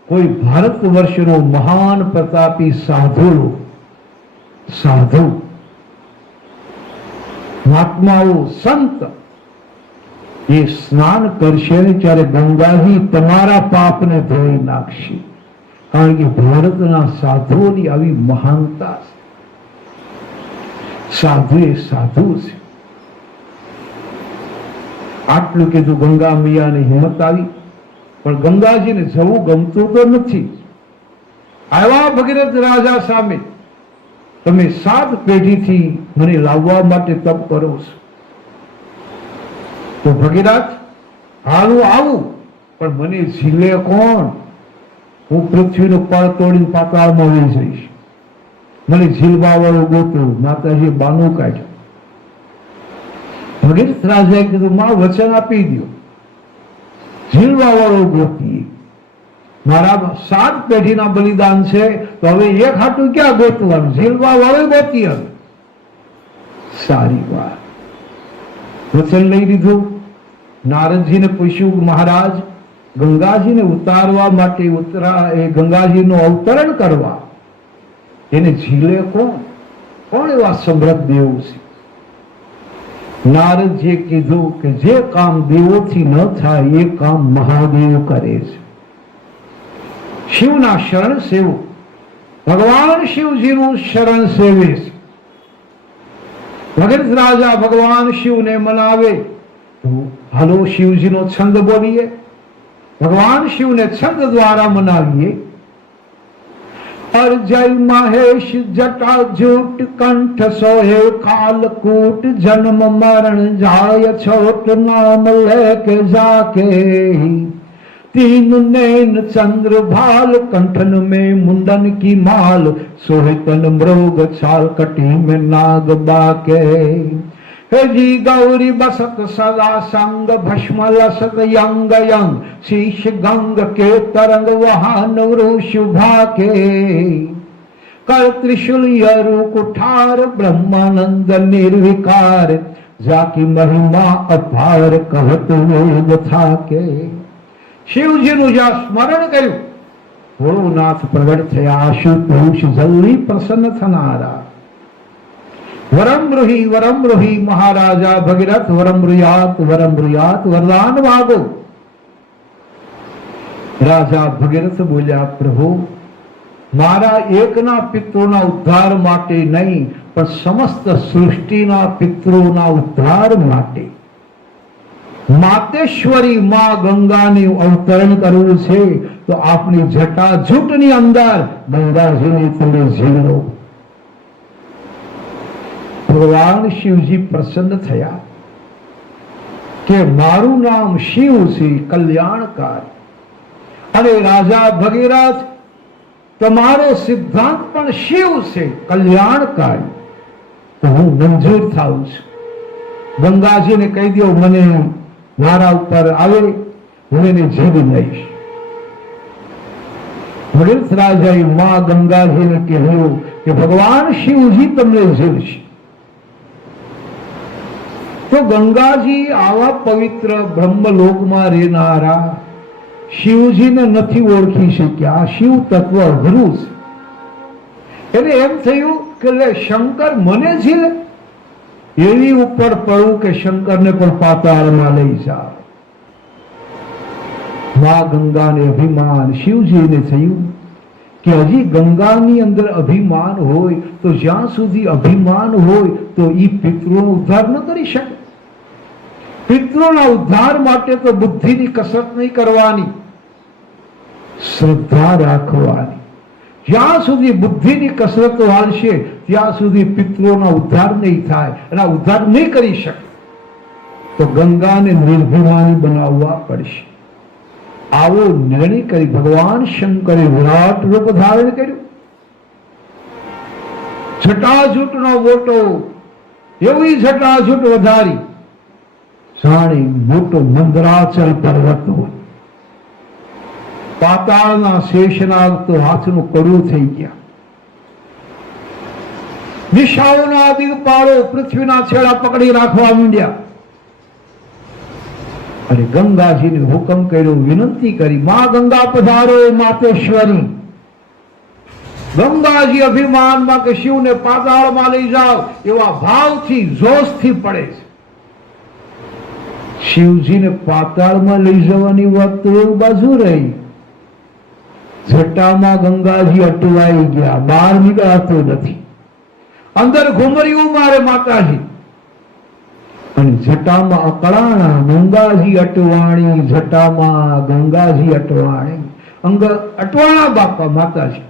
કોઈ ભારત વર્ષનો મહાન પ્રતાપી સાધુ મહાત્માઓ, સંત એ સ્નાન કરશે ને ત્યારે ગંગાજી તમારા પાપને ધોઈ નાખશે. કારણ કે ભારતના સાધુઓની આવી મહાનતા છે. સાધુ એ સાધુ છે. આટલું કીધું. ગંગા મૈયાને હિંમત આવી, પણ ગંગાજીને જવું ગમતું તો નથી. આવ્યા ભગીરથ રાજા સામે, તમે 7 પેઢીથી મને લાવવા માટે તપ કરો છો. તો ભગીરથ, હાલું આવું, પણ મને ઝીલે કોણ? હું પૃથ્વીનો પળ તોડીને પાતાળમાં વહી જઈશ. મને ઝીલવા વાળો ગોતો. માતાજીએ બાનું કાઢ્યું. ભગીરથ રાજાએ કીધું, માં વચન આપી દો, ઝીલવા વાળો ગોતીએ. મારા 7 પેઢીના બલિદાન છે, તો હવે એક હાટું ક્યાં ગોતવાનું? ઝીલવા વાળો ગોતી. હવે સારી વાત, વચન લઈ લીધું. નારદજીને પૂછ્યું, મહારાજ, ગંગાજીને ઉતારવા માટે ગંગાજીનું અવતરણ કરવા એને ઝીલે કોણ? કોણ એવા સમૃદ્ધ દેવ છે? નારદજીએ કીધું કે જે કામ દેવોથી ન થાય એ કામ મહાદેવ કરે છે. શિવના શરણ સેવો, ભગવાન શિવજીનું શરણ સેવે છે. ભગીરથ રાજા ભગવાન શિવને મનાવે. હાલો શિવજીનો છંદ બોલીએ, ભગવાન શિવને છંદ દ્વારા મનાવીએ. અરજય મહેશ જટા જૂટ કંઠ સોહે કાલકૂટ જન્મ મરણ જાય છોટ નામ લેકે જાકે तीन नैन चंद्र भाल कंठन में मुंडन की माल सोहे तन मृग छाल कटी में नाग बाके हे जी गौरी बसत सदा संग भस्म लसत यंग यंग शीश गंग के तरंग वहान वृष भाके कर त्रिशूल यरु कुठार ब्रह्मानंद निर्विकार जाकी महिमा अपार कहत वेद थाके। શિવજીનું જ્યાં સ્મરણ કર્યું, ભોળોનાથ પ્રગટ થયા. આશુતોષ જલ્દી પ્રસન્ન થનારા. વરમ રૂહી મહારાજા ભગીરથ વરમ રુયાત વરદાન માગો. રાજા ભગીરથ બોલ્યા, પ્રભુ, મારા એકના પિતૃના ઉદ્ધાર માટે નહીં, પણ સમસ્ત સૃષ્ટિના પિતૃના ઉદ્ધાર માટે માતેશ્વરી માં ગંગાને અવતરણ કરવું છે, તો આપની જટાજૂટની અંદર ગંગાજીને તમે ઝીલો. ભગવાન શિવજી પ્રસન્ન થયા કે મારું નામ શિવ છે, કલ્યાણકાર. અને રાજા ભગીરથ, તમારો સિદ્ધાંત પણ શિવ છે, કલ્યાણકારી. તો હું મંજૂર થાઉં છું. ગંગાજીને કહી દો, મને મારા ઉપર આવે, હું એને જીવી લઈશ. ભગીરથ રાજાએ માં ગંગાજીને કહ્યું કે ભગવાન શિવજી તમને જીવશે. તો ગંગાજી આવા પવિત્ર બ્રહ્મલોકમાં રહેનારા શિવજીને નથી ઓળખી શક્યા. શિવ તત્વ અઘરું છે. એને એમ થયું કે શંકર મને જીવે, એવી ઉપર પડવું કે શંકરને પણ પાતાળમાં લઈ જાવ. મા ગંગાને અભિમાન શિવજીને થયું કે હજી ગંગાની અંદર અભિમાન હોય તો જ્યાં સુધી અભિમાન હોય તો એ પિતૃનો ઉદ્ધાર ન કરી શકે. પિતૃના ઉદ્ધાર માટે તો બુદ્ધિની કસરત નહીં કરવાની, શ્રદ્ધા રાખવાની. જ્યાં સુધી બુદ્ધિની કસરતો હાલશે ત્યાં સુધી પિતૃઓના ઉદ્ધાર નહીં થાય, એના ઉદ્ધાર નહીં કરી શકે. તો ગંગાને નિર્ભિમાની બનાવવા પડશે. આવો નિર્ણય કરી ભગવાન શંકરે વિરાટ રૂપ ધારણ કર્યું. જટાજૂટનો મોટો એવી જટાજૂટ વધારી જાણે મોટો મંદરાચલ પર્વત હોય. પાતાળના શેષનાગ તો હાથનું કડું થઈ ગયા. દિશાઓના દિગપાળો પૃથ્વીના છેડા પકડી રાખવા માંડ્યા. અને ગંગાજીને હુકમ કર્યો, વિનંતી કરી, મા ગંગા પધારો માતેશ્વરી. ગંગાજી અભિમાનમાં કે શિવને પાતાળમાં લઈ જાઓ એવા ભાવથી જોશથી પડે છે. શિવજીને પાતાળમાં લઈ જવાની વાત તો એક બાજુ રહી, જટામાં ગંગાજી અટવાઈ ગયા, બહાર નીકળાતો નથી. અંદર ઘુમરીઓ મારે માતાજી. અને જટામાં અકળાણા ગંગાજી અટવાણી, જટામાં ગંગાજી અટવાણી. અંગ અટવાણા બાપા માતાજી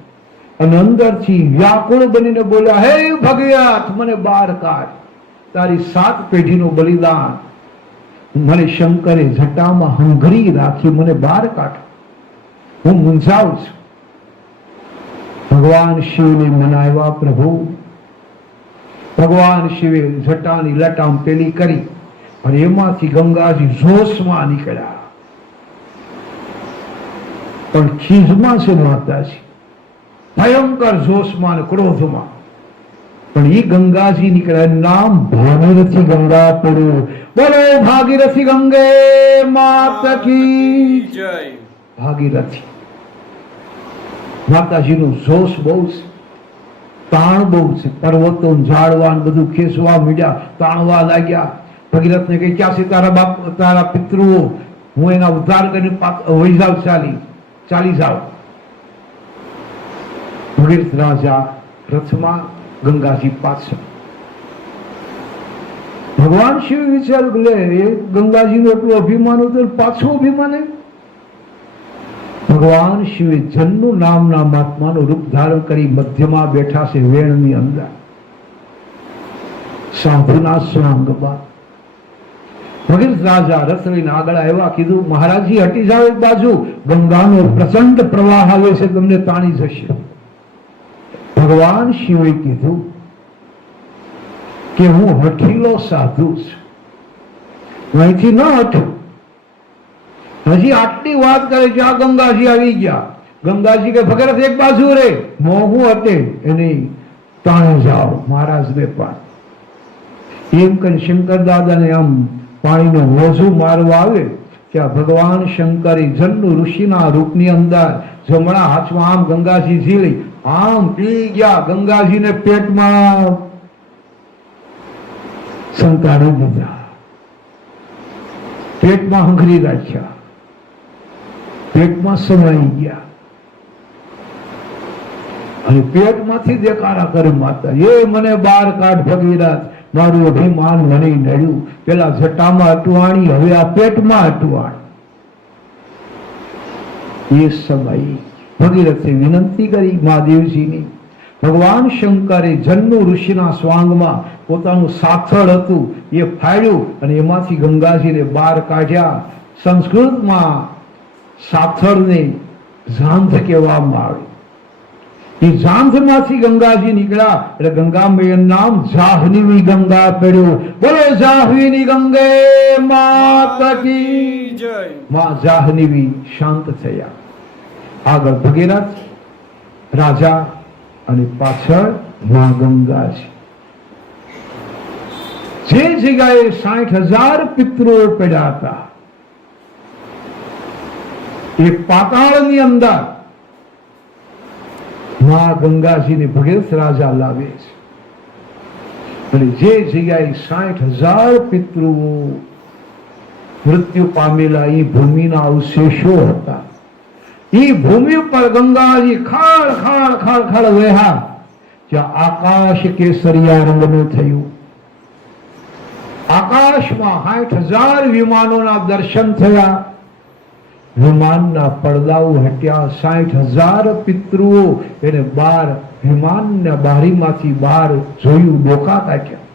અને અંદરથી વ્યાકુળ બનીને બોલ્યા, હે ભગિયાત મને બહાર કાઢ, તારી 7 પેઢીનું બલિદાન મને શંકરે જટામાં હંગરી રાખી, મને બહાર કાઢ, હું મૂંઝાઉં છું. ભગવાન શિવને મનાવ્યા પ્રભુ. ભગવાન શિવે જટાની લટામ પેલી કરી અને એમાંથી ગંગાજી જોશમાં નીકળ્યા. પણ ખીજમાં છે માતાજી, ભયંકર જોશમાં અને ક્રોધમાં. પણ એ ગંગાજી નીકળ્યા. નામ ભાગીરથી ગંગા પડ્યું. બોલો ભાગીરથી ગંગે માત કી જય. ભાગીરથી માતાજીનું જોશ બહુ છે, તાણ બહુ છે. પર્વતો ઝાડવા બધું ખેંચવા મીડ્યા, તાણવા લાગ્યા. ભગીરથને કહી, ક્યાં છે તારા બાપ, તારા પિતૃઓ? હું એના ઉદ્ધાર કરીને વહી જાવ, ચાલી જાવ. ભગીરથ રાજા રથમાં, ગંગાજી પાછળ. ભગવાન શિવ વિચાર્યું, લે ગંગાજીનું એટલું અભિમાન હતું, પાછું અભિમાન. ભગવાન શિવે જન્નુ નામના મહાત્માનું રૂપ ધારણ કરી મધ્યમાં બેઠા છે, વેણની અંદર. સાધુના સ્વાંગમાં ભગીરથ રાજા રથ લઈને આગળ આવ્યા. કીધું, મહારાજજી હટી જાઓ એક બાજુ, ગંગાનો પ્રચંડ પ્રવાહ આવે છે, તમને તાણી જશે. ભગવાન શિવે કીધું કે હું હઠીલો સાધુ છું, અહીંથી ન હઠું. હજી આટલી વાત કરે છે, આ ગંગાજી આવી ગયા. ગંગાજી કે ભગીરથ એક બાજુ રે, મોહું હટે એની તાણી જાઓ મહારાજને પણ. એમ કરી શંકર દાદાને આમ પાણીનો મોજું મારવા આવે ત્યાં ભગવાન શંકરે જન્નુ ઋષિના રૂપની અંદર જમણા હાથમાં આમ ગંગાજી ઝીલી આમ પી ગયા. ગંગાજીને પેટમાં સંતાડી દીધા, પેટમાં હંગરી રાખ્યા, પેટમાં સમાઈ ગયા. અને પેટમાંથી દેખાડા કરે માતા, એ મને બહાર કાઢ ભગીરથ, મારું અભિમાન મને નડ્યું. પેલા જટામાં અટવાણી, હવે આ પેટમાં અટવાણી. એ સમયે ભગીરથે વિનંતી કરી મહાદેવજીની. ભગવાન શંકરે જન્નુ ઋષિના સ્વાંગમાં પોતાનું સાથળ હતું એ ફાડ્યું અને એમાંથી ગંગાજીને બહાર કાઢ્યા. સંસ્કૃતમાં સાથળને ઝાંધ કહેવામાં આવે. એ ઝાંધમાંથી ગંગાજી નીકળ્યા એટલે ગંગામયનું નામ જાહ્નવી ગંગા પડ્યું. બોલો જાહ્નવી ગંગે માત કી જય. માં જાહ્નવી શાંત થયા. આગળ ભગીરથ રાજા અને પાછળ માં ગંગાજી. જે જગ્યાએ 60,000 પિતૃઓ પડ્યા હતા એ પાતાળની અંદર માં ગંગાજીને ભગીરથ રાજા લાવે છે. અને જે જગ્યાએ 60,000 પિતૃઓ મૃત્યુ પામેલા એ ભૂમિના અવશેષો હતા, એ ભૂમિ પર ગંગાજી ખાળ ખાળ ખાળ ખાળ વહ્યા. જ્યાં આકાશ કેસરિયા રંગનું થયું. આકાશમાં 60,000 વિમાનોના દર્શન થયા. વિમાનના પડદાઓ હટ્યા. 60,000 પિતૃઓ એને બહાર વિમાનના બારીમાંથી બહાર જોયું, ડોકા કાઢ્યા,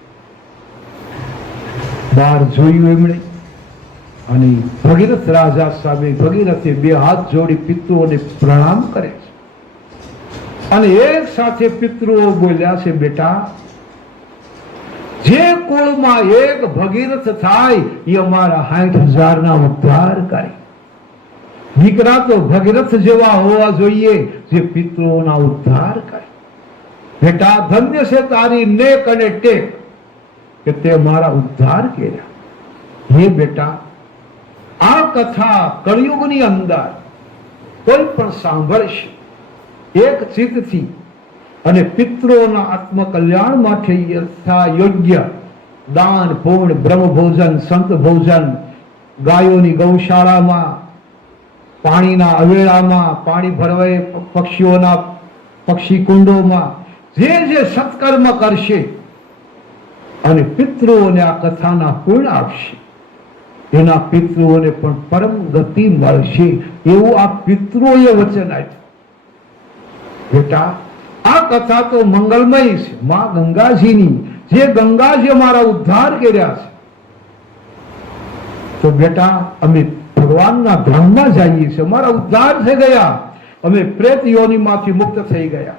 બહાર જોયું એમણે. અને ભગીરથ રાજા સામે ભગીરથે 2 હાથ જોડી પિતૃઓને પ્રણામ કરે છે. અને એક સાથે પિતૃઓ બોલ્યા છે, બેટા જે કુળમાં એક ભગીરથ થાય એ અમારા 60,000 ના ઉદ્ધાર કરે. દીકરા તો ભગીરથ જેવા હોવા જોઈએ જે પિતૃઓના ઉદ્ધાર કરે. બેટા ધન્ય છે તારી નેક અને ટેક કે તે મારા ઉદ્ધાર કર્યા. હે બેટા, આ કથા કળિયુગની અંદર કોઈ પણ સાંભળશે એક ચિત્તથી અને પિતૃઓના આત્મકલ્યાણ માટે યોગ્ય દાન, પૂર્ણ, બ્રહ્મભોજન, સંત ભોજન, ગાયોની ગૌશાળામાં, પાણીના અવેળામાં, પાણી ભરવાય પક્ષીઓના પક્ષી કુંડોમાં જે જે સત્કર્મ કરશે અને પિતૃઓને આ કથાના પૂર્ણ આપશે. એના પિતૃઓને પણ પરમ ગતિ મળશે એવું આ પિતૃઓએ વચન આપ્યું. બેટા, આ કથા તો મંગલમય છે, માં ગંગાજીની, જે ગંગાજી અમારા ઉદ્ધાર કર્યા છે. તો બેટા, અમે ભગવાનના ધામમાં જઈએ છીએ, અમારા ઉદ્ધાર થઈ ગયા, અમે પ્રેત યોનિમાંથી મુક્ત થઈ ગયા.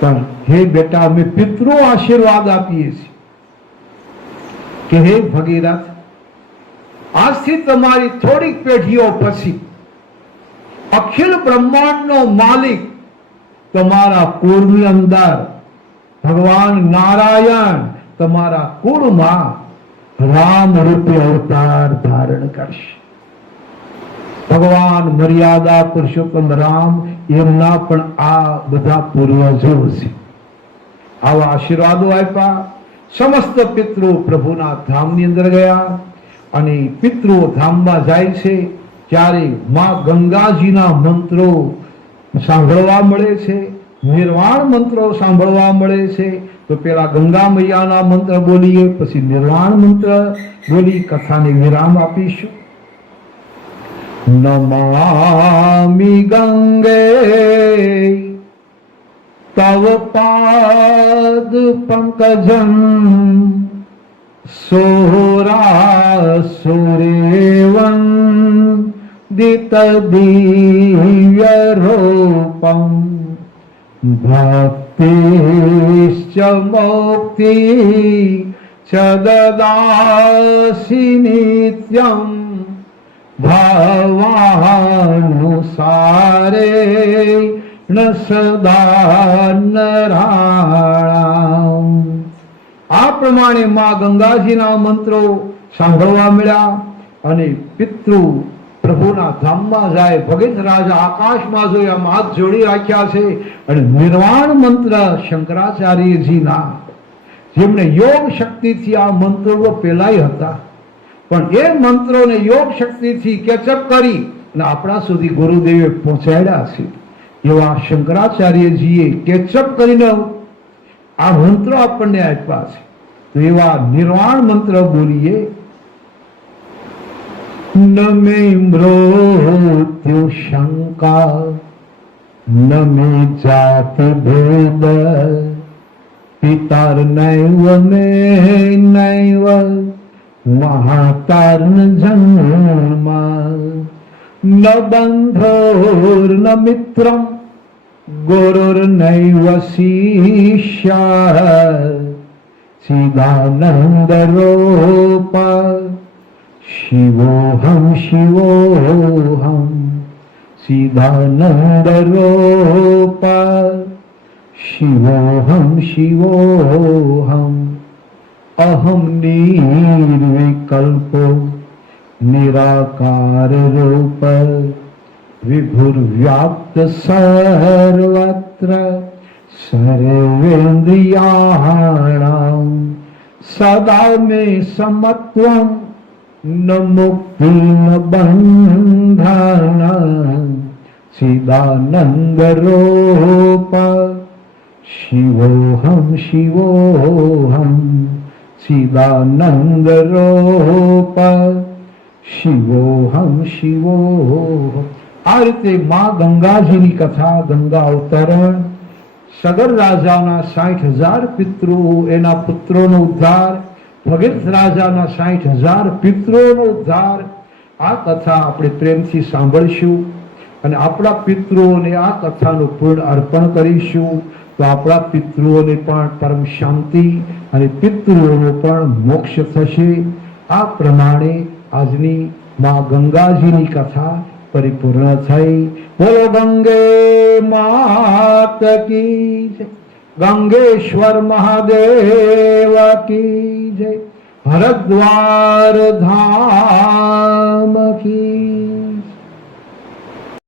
પણ હે બેટા, અમે પિતૃ આશીર્વાદ આપીએ છીએ કે હે ભગીરથ, આજથી તમારી થોડીક પેઢીઓ પછી અખિલ બ્રહ્માંડનો માલિક તમારા કુળની અંદર ભગવાન નારાયણ તમારા કુળમાં રામ રૂપે અવતાર ધારણ કરશે. ભગવાન મર્યાદા પુરુષોત્તમ રામ એમના પણ આ બધા પૂર્વજો છે. આવા આશીર્વાદો આપ્યા. સમસ્ત પિતૃ પ્રભુના ધામની અંદર ગયા અને પિતૃ ધામમાં જાય છે ત્યારે માં ગંગાજીના મંત્રો સાંભળવા મળે છે, નિર્વાણ મંત્રો સાંભળવા મળે છે. તો પેલા ગંગા મૈયાના મંત્ર બોલીએ, પછી નિર્વાણ મંત્ર બોલી કથાને વિરામ આપીશું. નમામિ ગંગે તવ પાદ પંકજમ સોરાસુરેવં દિત દિવ્ય રૂપમ ભક્તિશ્ચ મુક્તિ ચ દદાસી નિત્યમ ભાવાનુસારે ન સદા નરાણામ. આ પ્રમાણે માં ગંગાજીના મંત્રો સાંભળવા મળ્યા અને પિતૃ પ્રભુના ધામમાં જાય. ભગત રાજા આકાશમાં જોયા, હાથ જોડી રાખ્યા છે અને નિર્વાણ મંત્ર શંકરાચાર્યજીના, જેમને યોગ શક્તિથી આ મંત્રો પેલાય હતા, પણ એ મંત્રોને યોગ શક્તિથી કેચઅપ કરી અને આપણા સુધી ગુરુદેવે પહોંચાડ્યા છે. એવા શંકરાચાર્યજીએ કેચઅપ કરીને આ મંત્રો આપણને આપ્યા છે. તો એવા નિર્વાણ મંત્ર બોલીએ. ન મે મૃત્યુ શંકા ન મે જાતિ ભેદ પિતાર નૈવ મે નૈવ મહાતાર્ન જન્મ ન બંધોર ન મિત્રમ ગુરુર્નૈવ શિષ્યઃ ચિદાનંદ રૂપ શિવોહમ શિવોહમ ચિદાનંદ રૂપ શિવોહમ શિવોહમ અહમ નિર્વિકલ્પો નિરાકાર રૂપ વિભુર્વ્યાપ્ત સર્વત્ર સર્વેન્દ્રિયાણામ સદા મે સમત્વમ ન મુક્તિ ન બંધન ચિદાનંદ રૂપ શિવોહમ શિવોહમ ચિદાનંદ રૂપ શિવોહમ શિવોહમ. આ રીતે માં ગંગાજીની કથા, ગંગા અવતરણ, સગર રાજાના 60,000 પિતૃઓ, એના પુત્રોનો ઉદ્ધાર, ભગીરથ રાજાના 60,000 પિતૃઓનો ઉદ્ધાર. આ કથા આપણે પ્રેમથી સાંભળીશું અને આપણા પિતૃઓને આ કથાનું પૂર્ણ અર્પણ કરીશું. તો આપણા પિતૃઓને પણ પરમ શાંતિ અને પિતૃઓનો પણ મોક્ષ થશે. આ પ્રમાણે આજની માં ગંગાજીની કથા પરિપૂર્ણ થઈ. બોલો ગંગે માત કી જય, ગંગેશ્વર મહાદેવ કી જય, હરદ્વાર ધામ કી